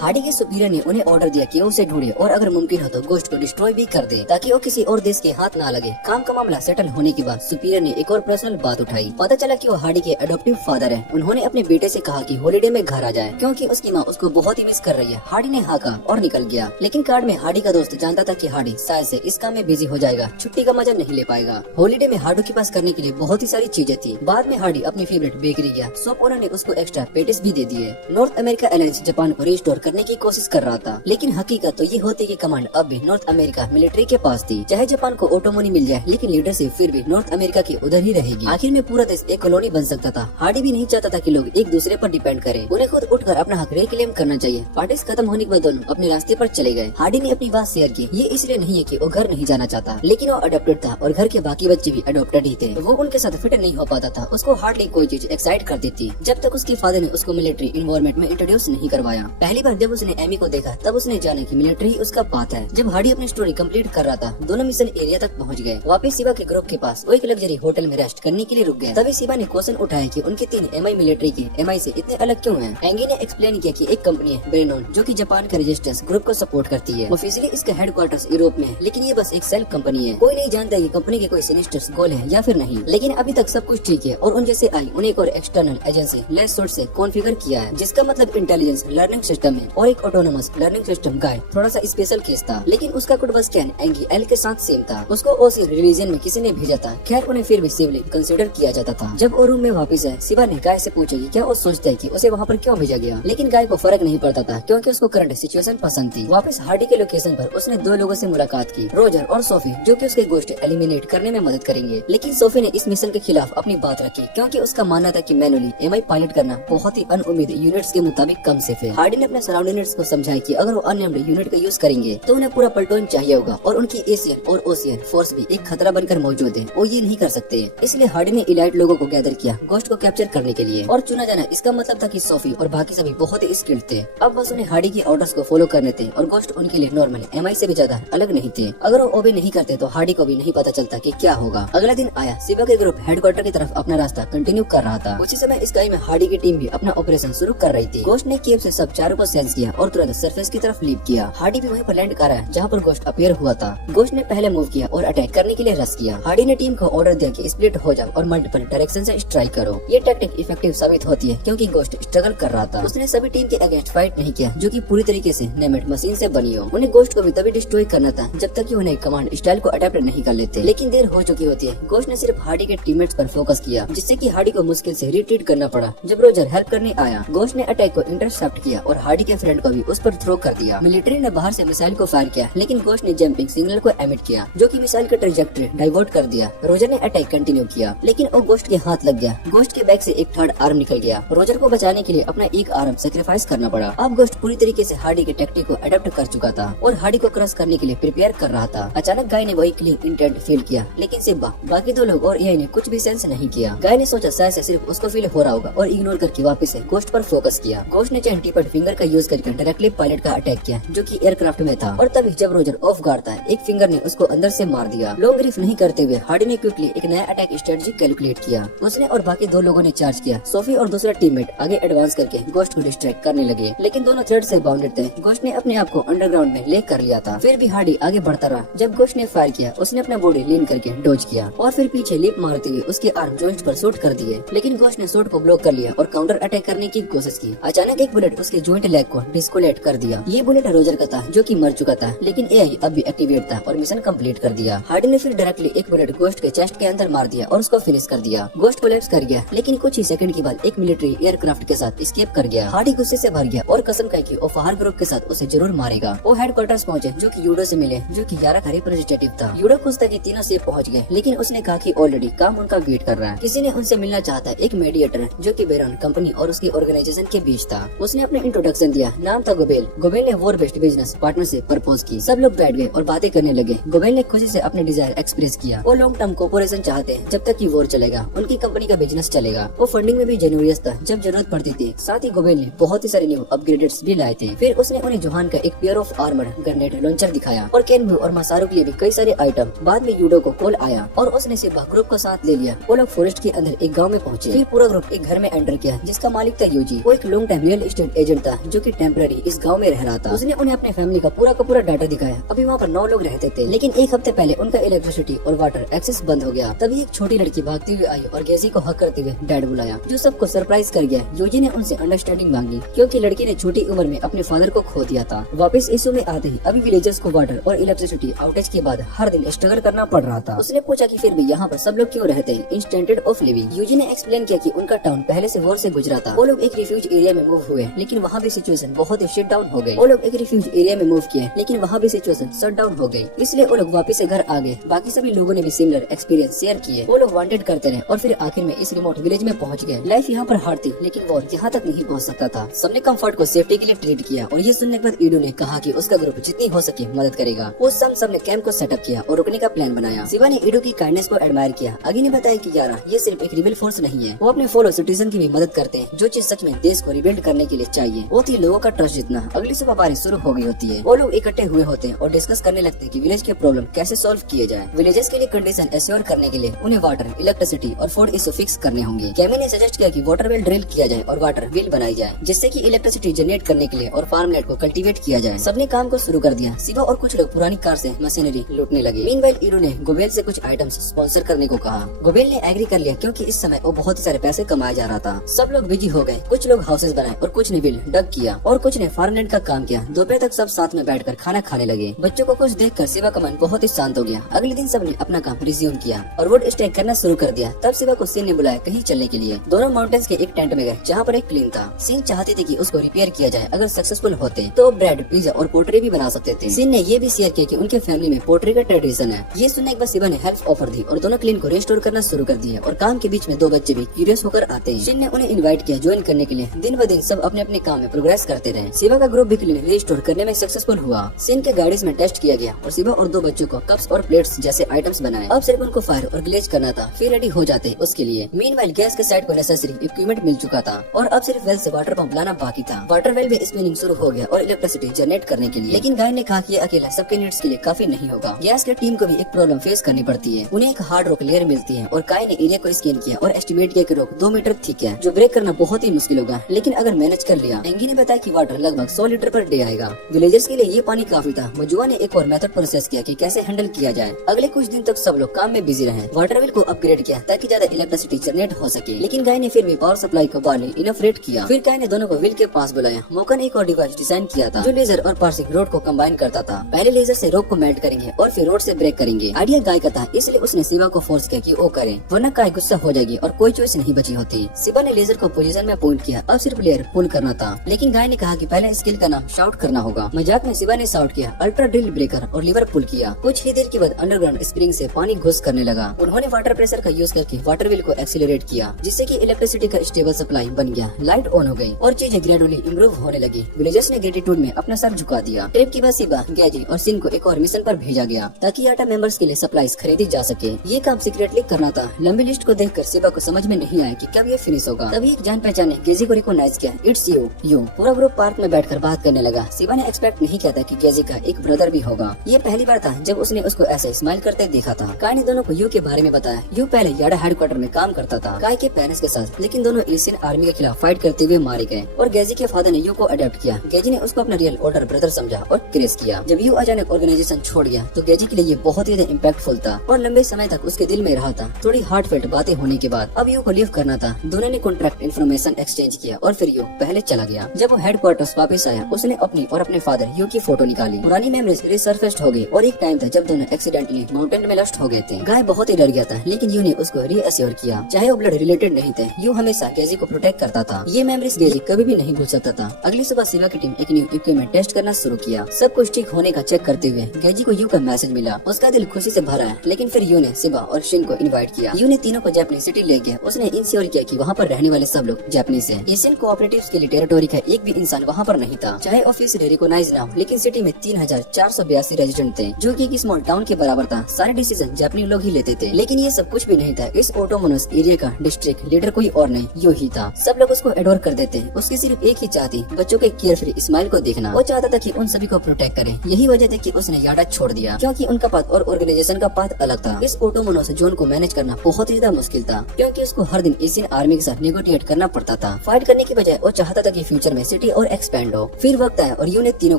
हार्डी के सुपीरियर ने उन्हें ऑर्डर दिया कि वो उसे ढूंढे और अगर मुमकिन हो तो गोस्ट को डिस्ट्रॉय भी कर दे ताकि वो किसी और देश के हाथ ना लगे। काम का मामला सेटल होने के बाद सुपीरियर ने एक और पर्सनल बात उठाई। पता चला कि वो हार्डी के अडॉप्टिव फादर है। उन्होंने अपने बेटे से कहा कि हॉलिडे में घर आ जाए क्योंकि उसकी माँ उसको बहुत ही मिस कर रही है। हार्डी ने हाँ कहा और निकल गया। लेकिन कार्ड में हार्डी का दोस्त जानता था कि हार्डी शायद से इस काम में बिजी हो जाएगा, छुट्टी का मजा नहीं ले पाएगा। हॉलिडे में हार्डो के पास करने के लिए बहुत ही सारी चीजें थी। बाद में हार्डी अपनी फेवरेट बेकरी गया। शॉप ओनर ने उसको एक्स्ट्रा पेटिस भी दे दिए। नॉर्थ अमेरिका एलायंस जापान को रिस्टोर करने की कोशिश कर रहा था। लेकिन हकीकत तो ये होती कि कमांड अब भी नॉर्थ अमेरिका मिलिट्री के पास थी। चाहे जापान को ऑटोमोनी मिल जाए, लेकिन लीडरशिप फिर भी नॉर्थ अमेरिका की उधर ही रहेगी। आखिर में पूरा देश एक कॉलोनी बन सकता था। हार्डी भी नहीं चाहता था कि लोग एक दूसरे पर डिपेंड करें। उन्हें खुद उठकर अपना हक रिक्लेम करना चाहिए। पार्टीज खत्म होने के बाद दोनों अपने रास्ते पर चले गए। हार्डी ने अपनी बात शेयर की। ये इसलिए नहीं है कि वो घर नहीं जाना चाहता, लेकिन वो अडॉप्टेड था और घर के बाकी बच्चे भी अडॉप्टेड ही थे। वो उनके साथ फिट नहीं हो पाता था। उसको हार्डली कोई चीज एक्साइट करती थी जब तक उसके फादर ने उसको मिलिट्री इन्वायरमेंट में इंट्रोड्यूस नहीं करवाया। पहली बार जब उसने एमी को देखा तब उसने जाना कि मिलिट्री उसका पाथ है। जब हार्डी अपनी स्टोरी कंप्लीट कर रहा था, दोनों मिशन एरिया तक पहुंच गए। वापस शिवा के ग्रुप के पास वो एक लग्जरी होटल में रेस्ट करने के लिए रुक गए। तभी शिवा ने क्वेश्चन उठाया कि उनके 3 एमआई मिलिट्री के एमआई से इतने अलग क्यों हैं। एंगी ने एक्सप्लेन किया कि एक कंपनी है ब्रेनोन जो कि जापान के रेजिस्टेंस ग्रुप को सपोर्ट करती है। ऑफिशियली इसका हेडक्वार्टर्स यूरोप में है, लेकिन ये बस एक सेल्फ कंपनी है। कोई नहीं जानता कि कंपनी के कोई सिनिस्टर गोल है या फिर नहीं। लेकिन अभी तक सब कुछ ठीक है और उन जैसे आई उन्हें एक और एक्सटर्नल एजेंसी लेस सोर्स से कॉन्फ़िगर किया है, जिसका मतलब इंटेलिजेंस लर्निंग सिस्टम है और एक ऑटोनोमस लर्निंग सिस्टम गाय थोड़ा सा स्पेशल केस था। लेकिन उसका कोड बस स्कैन एंगी एल के साथ सेम था। उसको ओसी रिलीजन में किसी ने भेजा था। खैर उन्हें फिर भी सिविल कंसिडर किया जाता था। जब वो रूम में वापस है, शिवा ने गाय से पूछा कि क्या वो सोचता है कि उसे वहाँ पर क्यों भेजा गया। लेकिन गाय को फर्क नहीं पड़ता था क्योंकि उसको करंट सिचुएशन पसंद थी। वापस हार्डी के लोकेशन पर उसने 2 लोगों से मुलाकात की, रोजर और सोफी, जो कि उसके गोश्त एलिमिनेट करने में मदद करेंगे। लेकिन सोफी ने इस मिशन के खिलाफ अपनी बात रखी क्योंकि उसका मानना था कि मैनुअली एमआई पायलट करना बहुत ही अनउम्मीद यूनिट्स के मुताबिक कम सेफ है। हार्डी ने अपने सराउंडिंग यूनिट्स को समझाया कि अगर वो अनआर्म्ड यूनिट का यूज करेंगे तो उन्हें पूरा पलटोन चाहिए होगा और उनकी एशियन और ओशियन फोर्स भी एक खतरा बनकर मौजूद है। वो ये नहीं कर सकते। इसलिए हार्डी ने इलाइट लोगों को गैदर किया गोश्त को कैप्चर करने के लिए और चुना जाना इसका मतलब था कि सोफी और बाकी सभी बहुत ही स्किल्ड थे। अब बस उन्हें हार्डी की ऑर्डर्स को फॉलो करने थे और गोश्त उनके लिए नॉर्मल एमआई से भी ज्यादा अलग नहीं थे। अगर वो ओबे नहीं करते तो हार्डी को भी नहीं पता चलता कि क्या होगा। अगला दिन आया, शिवा के ग्रुप हेडक्वार्टर की तरफ अपना रास्ता कंटिन्यू कर रहा था। उसी समय स्काई में हार्डी की टीम भी अपना ऑपरेशन शुरू कर रही थी। गोश्त ने केव से सब चारों को सेंस किया और तुरंत सरफेस की तरफ लीप किया। हार्डी भी वहीं पर लैंड कर रहा है जहाँ पर गोश्त अपीयर हुआ था। गोश्त ने पहले मूव किया और अटैक करने के लिए रश किया। हार्डी ने टीम को ऑर्डर दिया कि स्प्लिट हो जाओ और मल्टीपल डायरेक्शन से स्ट्राइक करो। ये टैक्टिक इफेक्टिव साबित होती है क्योंकि गोश्त स्ट्रगल कर रहा था। उसने सभी टीम के अगेंस्ट फाइट नहीं किया जो कि पूरी तरीके से नेमेट मशीन से बनी हो। उन्हें गोश्त को भी तभी डिस्ट्रॉय करना था जब तक कि उन्हें कमांड स्टाइल को अडेप्ट नहीं कर लेते। लेकिन देर हो चुकी होती है। गोश्त ने सिर्फ हार्डी के टीममेट्स पर फोकस किया, जिससे कि हार्डी को मुश्किल से रिट्रीट करना पड़ा। जब रोजर हेल्प करने आया, गोश्त ने अटैक को इंटरसेप्ट किया और हार्डी के फ्रेंड को भी उस पर थ्रो कर दिया। मिलिट्री ने बाहर से मिसाइल को फायर किया, लेकिन गोश्त ने जंपिंग सिग्नल को एमिट किया जो कि मिसाइल का ट्रेजेक्टरी डाइवर्ट कर दिया। रोजर ने अटैक कंटिन्यू किया, लेकिन वो गोश्त के हाथ लग गया। गोश्त के बैक से एक थर्ड आर्म निकल गया। रोजर को बचाने के लिए अपना एक आर्म सेक्रीफाइस करना पड़ा। अब गोश्त पूरी तरीके से हार्डी के टैक्टिक को अडेप्ट कर चुका था और हार्डी को क्रश करने के लिए प्रिपेयर कर रहा था। अचानक गाय ने वही क्लीन इंटेंट फील किया, लेकिन सिर्फ बाकी 2 लोग और एआई ने कुछ भी सेंस नहीं किया। गाय ने सोचा शायद से सिर्फ उसको फील हो रहा होगा और इग्नोर करके वापस से गोश्त पर फोकस किया। गोश्त ने चैन टिपट फिंगर का यूज करके डायरेक्टली पायलट का अटैक किया जो कि एयरक्राफ्ट में था। और तभी जब रोजर ऑफ गार्ड था, एक फिंगर ने उसको अंदर से मार दिया। लॉन्ग ग्रिफ नहीं करते हुए हार्डी ने क्विकली एक नया अटैक स्ट्रेटजी कैलकुलेट किया। उसने और बाकी 2 लोगों ने चार्ज किया। सोफी और दूसरा टीममेट आगे एडवांस करके गोश्त को डिस्ट्रैक्ट करने लगे, लेकिन दोनों थ्रेड से बाउंडेड थे। गोश्त ने अपने आप को अंडरग्राउंड में ले कर लिया था। फिर भी हार्डी आगे बढ़ता रहा। जब गोश्त ने फायर किया, उसने अपना बॉडी लीन करके डॉज किया और फिर पीछे लीप मारते हुए उसके आर्म जॉइंट पर शूट कर दिए। लेकिन गोश्त ने शॉट को ब्लॉक कर लिया और काउंटर अटैक करने की कोशिश की। अचानक एक बुलेट उसके जॉइंट लेग को डिस्कोलेट कर दिया। ये बुलेट रोजर का था जो कि मर चुका था, लेकिन एआई अब भी एक्टिवेट था और मिशन कंप्लीट कर दिया। हार्डी ने फिर डायरेक्टली एक बुलेट गोश्त के चेस्ट के अंदर मार दिया और उसको फिनिश कर दिया। गोश्त कोलैप्स कर गया, लेकिन कुछ ही सेकंड के बाद एक मिलिट्री एयरक्राफ्ट के साथ एस्केप कर गया। हार्डी गुस्से से भर गया और कसम खाई कि वो फाहर ग्रुप के साथ उसे जरूर मारेगा। वो हेडक्वार्टर्स पहुंचे जो कि यूडो से मिले, जो कि यारा का रिप्रेजेंटेटिव था। यूडो खुश था कि तीनों सेफ पहुंच गए, लेकिन उसने कहा कि ऑलरेडी काम उनका वेट कर रहा है। किसी ने उनसे मिलना चाहता है, एक मीडिएटर जो कि बेरॉन कंपनी और उसकी ऑर्गेनाइजेशन के बीच था। उसने अपने इंट्रोडक्शन दिया, नाम था गोबेल। गोबेल ने war based business partnership propose की। सब लोग बैठ गए और बातें करने लगे। गोबेल ने खुशी से अपने डिजायर एक्सप्रेस किया। वो लॉन्ग टर्म कोऑपरेशन चाहते हैं, जब तक कि वॉर चलेगा उनकी कंपनी का बिजनेस चलेगा। वो फंडिंग में भी जेन्युइस था जब जरूरत पड़ती थी। साथ ही गोबेल ने बहुत ही सारे न्यू अपग्रेडेड्स भी लाए थे। फिर उसने उन्हें जोहान का एक pair of armoured grenade launcher दिखाया और केनबू और मसारू के लिए भी कई सारे आइटम। बाद में यूडो को कॉल आया और उसने सिर्फ ग्रुप को साथ ले लिया। वो लोग फॉरेस्ट के अंदर एक गांव में पहुंचे। फिर पूरा ग्रुप एक घर में एंटर किया जिसका मालिक था यूजी। वो एक long time real estate agent था जो कि टेम्पररी इस गांव में रह रहा था। उसने उन्हें अपने फैमिली का पूरा डाटा दिखाया। अभी वहाँ पर 9 लोग रहते थे, लेकिन एक हफ्ते पहले उनका इलेक्ट्रिसिटी और वाटर एक्सेस बंद हो गया। तभी एक छोटी लड़की भागती हुई आई और गेसी को हक करते हुए डैड बुलाया, जो सबको सरप्राइज कर गया। यूजी ने उनसे अंडरस्टैंडिंग मांगी क्योंकि लड़की ने छोटी उम्र में अपने फादर को खो दिया था। वापस इशू में आते ही अभी विलेजर्स को वाटर और इलेक्ट्रिसिटी आउटेज के बाद हर दिन स्ट्रगल करना पड़ रहा था। उसने पूछा कि फिर भी यहाँ पर सब लोग क्यों रहते हैं in standard of living. UG ने एक्सप्लेन किया कि उनका टाउन पहले से वॉर से गुजरा था। वो लोग एक रिफ्यूज एरिया में मूव हुए, लेकिन वहाँ भी सिचुएशन सिचुएशन बहुत ही शट डाउन हो गई। वो लोग एक रिफ्यूज एरिया में मूव किए, लेकिन वहाँ भी सिचुएशन शट डाउन हो गई, इसलिए वो लोग वापस से घर आ गए। बाकी सभी लोगों ने भी सिमिलर एक्सपीरियंस शेयर किए। वो लोग वांटेड करते रहे और फिर आखिर में इस रिमोट विलेज में पहुंच गए। लाइफ यहाँ पर हार्ड थी, लेकिन वो यहाँ तक नहीं पहुँच सकता था। सबने कम्फर्ट को सेफ्टी के लिए ट्रीट किया और ये सुनने के बाद ईडो ने कहा कि उसका ग्रुप जितनी हो सके मदद करेगा। वो सबने कैंप को सेटअप किया और रुकने का प्लान बनाया। शिवा ने ईडो की काइंडनेस को एडमायर किया। आगे ने बताया कि यारा ये सिर्फ एक रिबेल फोर्स नहीं है, वो अपने फॉलो सिटीजन की भी मदद करते हैं, जो चीज सच में देश को रिबिल्ड करने के लिए चाहिए। वो थी लोगों का ट्रस्ट जीतना। अगली सुबह बारिश शुरू हो गई होती है। वो लोग इकट्ठे हुए होते हैं और डिस्कस करने लगते हैं कि विलेज के प्रॉब्लम कैसे सॉल्व किए जाए। विलेजेस के लिए कंडीशन एश्योर करने के लिए उन्हें वाटर, इलेक्ट्रिसिटी और फूड इशू फिक्स करने होंगे। कैमी ने सजेस्ट किया कि वाटर वेल ड्रिल किया जाए और वाटर व्हील बनाई जाए, जिससे कि इलेक्ट्रिसिटी जनरेट करने के लिए और फार्मलैंड को कल्टीवेट किया जाए। सबने काम को शुरू कर दिया। शिवा और कुछ लोग पुरानी कार से मशीनरी लूटने लगे। मीनवाइल ईडो ने गोबेल से कुछ आइटम्स स्पॉन्सर करने को कहा। गोबेल ने एग्री कर लिया, क्योंकि इस समय वो बहुत ही सारे पैसे कमाया जा रहा था। सब लोग बिजी हो गए। कुछ लोग हाउसेस बनाए और कुछ ने व्हील डग किया और कुछ ने फार्मलैंड का काम किया। दोपहर तक सब साथ में बैठकर खाना खाने लगे। बच्चों को कुछ देखकर शिवा का मन बहुत ही शांत हो गया। अगले दिन सबने अपना काम रिज्यूम किया और वुड स्टेक करना शुरू कर दिया। तब शिवा को सीन ने बुलाया कहीं चलने के लिए। दोनों माउंटेन्स के एक टेंट में गए, जहाँ पर एक क्लीन था। सीन चाहते थे कि उसको रिपेयर किया जाए। अगर सक्सेसफुल होते तो ब्रेड, पिज्जा और पोट्री भी बना सकते थे। सीन ने ये भी शेयर किया कि उनके फैमिली में पोट्री का ट्रेडिशन है। ये सुनने के बाद शिवा ने हेल्प ऑफर दी और दोनों क्लीन को रेस्टोर करना शुरू कर दिया। और काम के बीच में दो बच्चे भी क्यूरियस होकर आते हैं। सीन ने उन्हें इनवाइट किया ज्वाइन करने के लिए। दिन ब दिन सब अपने अपने काम में प्रोग्रेस करते रहे। शिवा का ग्रुप भी क्लीन रेस्टोर करने में सक्सेसफुल हुआ। सीन के गाड़ीज में टेस्ट किया गया और शिवा और दो बच्चों को कप्स और प्लेट्स जैसे आइटम्स बनाए। अब सिर्फ उनको फायर और ग्लेज करना था, फिर रेडी हो जाते उसके लिए। मीनवाइल गैस के साइड को नेसेसरी इक्विपमेंट मिल चुका था और अब सिर्फ वेल से वाटर पंप लाना बाकी था। वाटर वेल में स्पिनिंग शुरू हो गया और इलेक्ट्रिसिटी जनरेट करने के लिए। लेकिन गाय ने कहा कि ये अकेला सबके नीड्स के लिए काफी नहीं होगा। गैस के टीम को भी एक प्रॉब्लम फेस करनी पड़ती है। उन्हें एक हार्ड रॉक लेयर मिलती है और काय ने एरिया को स्कैन किया और एस्टिमेट किया कि रॉक 2 मीटर थिक है, जो ब्रेक करना बहुत ही मुश्किल होगा, लेकिन अगर मैनेज कर लिया। एंगी ने बताया कि वाटर लगभग 100 लीटर पर डे आएगा। विलेजर्स के लिए ये पानी काफी था। मजुआ ने एक और मेथड प्रोसेस किया कि कैसे हैंडल किया जाए। अगले कुछ दिन तक सब लोग काम में बिजी रहे। वाटर वेल को अपग्रेड किया ताकि ज्यादा इलेक्ट्रिसिटी जनरेट हो सके, लेकिन गाय ने फिर भी पावर सप्लाई को बारली इनफ रेट किया। फिर गाय ने दोनों को व्हील के पास बुलाया। मौका ने एक और डिवाइस डिजाइन किया था जो लेजर और पार्सिंग रोड को कंबाइन करता था। पहले लेजर से रॉक को मेल्ट करेंगे और फिर रोड से ब्रेक करेंगे। आइडिया गाय का था, इसलिए उसने शिवा को फोर्स किया कि वो करे, वरना गाय गुस्सा हो जाएगी और कोई चॉइस नहीं बची होती। शिवा ने लेजर को पोजीशन में पॉइंट किया। अब सिर्फ लेयर पुल करना था, लेकिन गाय ने कहा कि पहले स्किल का नाम शाउट करना होगा। मजाक में शिवा ने शाउट किया, अल्ट्रा ड्रिल ब्रेकर और लीवर पुल किया। कुछ ही देर के बाद अंडरग्राउंड स्प्रिंग से पानी घुस करने लगा। उन्होंने वाटर प्रेशर का यूज करके वाटर व्हील को एक्सीलरेट किया, जिससे कि इलेक्ट्रिसिटी का स्टेबल सप्लाई बन गया। लाइट ऑन हो गई और चीजें ग्रेजुअली इम्प्रूव होने लगी। विलेजर्स ने ग्रेटिट्यूड में अपना सर झुका दिया। ट्रिप के बाद शिवा, गैजी और सिन को एक और मिशन पर भेजा गया ताकि आटा मेंबर्स के लिए सप्लाईज खरीदी जा सके। ये काम सीक्रेटली करना था। लंबी लिस्ट को देखकर शिवा को समझ में नहीं आया कि कब ये फिनिश होगा। तभी एक जान पहचाने गेजी को रिकॉग्नाइज किया। It's you. पूरा ग्रुप पार्क में बैठकर बात करने लगा। शिवा ने एक्सपेक्ट नहीं किया था कि गेजी का एक ब्रदर भी होगा। ये पहली बार था जब उसने उसको ऐसे स्माइल करते देखा था। काय ने दोनों को यू के बारे में बताया। यू पहले याडा हेडक्वार्टर में काम करता था काय के पेरेंट्स के साथ, लेकिन दोनों एशियन आर्मी के खिलाफ फाइट करते हुए मारे गए और गेजी के फादर ने यू को अडॉप्ट किया। गेजी ने उसको अपना रियल ओल्डर ब्रदर समझा और क्रेज किया। जब यू अचानक ऑर्गेनाइजेशन छोड़ गया तो गेजी के लिए ये बहुत ही ज्यादा इम्पैक्टफुल था और लंबे समय तक उसके दिल में रहा था। थोड़ी हार्टफेल्ट बातें होने के बाद अब यू को लीव करना था। दोनों ने कॉन्ट्रैक्ट इन्फॉर्मेशन एक्सचेंज किया और फिर यू पहले चला गया। जब वो हेडक्वार्टर्स वापस आया, उसने अपनी और अपने फादर यू की फोटो निकाली। पुरानी मेमोरीज रिसर्फेस्ड हो गई और एक टाइम था जब दोनों एक्सीडेंटली माउंटेन में लस्ट हो गए थे। गाय बहुत ही डर गया था, लेकिन यू ने उसको रीअश्योर किया। चाहे वो ब्लड रिलेटेड नहीं थे, यू हमेशा गेजी को प्रोटेक्ट करता था। ये मेमोरीज गेजी कभी भी नहीं भूल सकता था। अगली सुबह शिवा की टीम एक न्यू इक्विपमेंट टेस्ट करना शुरू किया। सब कुछ ठीक होने का चेक करते हुए गेजी को यू का मैसेज मिला। उसका दिल खुशी से भरा है, लेकिन फिर यू ने शिवा और शिन को इनवाइट किया। यू ने तीनों को जापानी सिटी ले गया। उसने इंश्योर किया कि वहाँ पर रहने वाले सब लोग जापानीज हैं। एशियन कोऑपरेटिव्स के लिए टेरिटोरी का एक भी इंसान वहाँ पर नहीं था। चाहे ऑफिशियली रिकॉग्नाइज ना हो, लेकिन सिटी में 3482 रेजिडेंट थे, जो कि एक स्मॉल टाउन के बराबर था। सारे डिसीजन जापानी लोग ही लेते थे, लेकिन ये सब कुछ भी नहीं था। इस ऑटोमोनस एरिया का डिस्ट्रिक्ट लीडर कोई और नहीं, यू ही था। सब लोग उसको एडोर कर देते। उसकी सिर्फ एक ही चाहती, बच्चों के केयर फ्री स्माइल को देखना। वो चाहता था कि उन सभी को प्रोटेक्ट करे। यही वजह थी कि उसने याडा छोड़ दिया, क्योंकि उनका पाथ और ऑर्गेनाइजेशन का पाथ अलग था। इस ऑटोमोनस जोन को मैनेज करना बहुत ही ज्यादा मुश्किल था, क्योंकि उसको हर दिन एशियन आर्मी के साथ नेगोशिएट करना पड़ता था। फाइट करने की बजाय वो चाहता था कि फ्यूचर में सिटी और एक्सपेंड हो। फिर वक्त आया और यू ने तीनों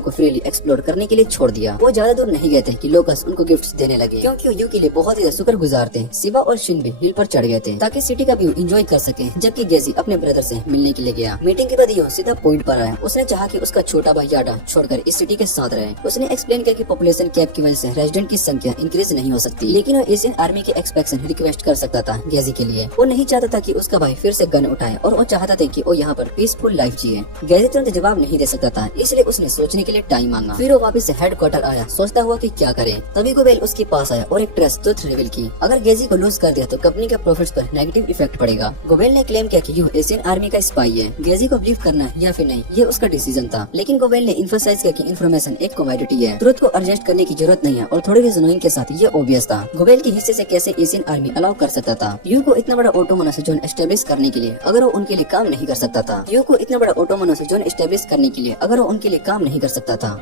को फ्रीली एक्सप्लोर करने के लिए छोड़ दिया। वो ज्यादा दूर नहीं गए थे कि लोकस उनको गिफ्ट्स देने लगे, क्योंकि यू के लिए बहुत ही शुक्रगुजार थे। शिवा और शिन भी हिल पर चढ़ गए थे ताकि सिटी का व्यू एंजॉय कर सके, जबकि गेजी अपने ब्रदर से मिलने के लिए गया। मीटिंग के बाद यू सीधा पॉइंट पर आया। उसने चाहा कि उसका छोटा भाई याडा छोड़कर इस सिटी के साथ रहे। उसने एक्सप्लेन किया कि पॉपुलेशन कैप की वजह से रेजिडेंट की संख्या इंक्रीज नहीं हो सकती, लेकिन वो एशियन आर्मी के एक्सपेक्शन रिक्वेस्ट कर सकता था गेजी के लिए। वो नहीं चाहता था कि उसका भाई फिर से गन उठाए और वो चाहता था कि वो यहाँ पर पीसफुल लाइफ जिए। गेजी गेजी तुरंत जवाब नहीं दे सकता था, इसलिए उसने सोचने के लिए टाइम मांगा। फिर वो वापस से हेडक्वार्टर आया, सोचता हुआ कि क्या करे। तभी गोबेल उसके पास आया और एक ट्रुथ रिवील की। अगर गेजी को लूज कर दिया तो कंपनी के प्रॉफिट्स पर नेगेटिव इफेक्ट पड़ेगा। गोबेल ने क्लेम किया कि यू एशियन आर्मी का स्पाई है। गेजी को बिलीव करना है या फिर नहीं, ये उसका डिसीजन था। लेकिन गोबेल ने इन्फोसाइज किया कि इन्फॉर्मेशन एक कमोडिटी है, ट्रुथ को एडजस्ट करने की जरूरत नहीं है और थोड़ी रीजनिंग के साथ ये ऑब्वियस था। गोबेल के हिस्से से कैसे एशियन आर्मी अलाउ कर सकता था यू को इतना बड़ा ऑटोमोनस जोन एस्टेब्लिश करने के लिए, अगर वो उनके लिए काम नहीं कर सकता था। यू को इतना बड़ा ऑटोमोनस जोन एस्टेब्लिश करने के लिए, अगर वो उनके लिए काम नहीं कर सकता था।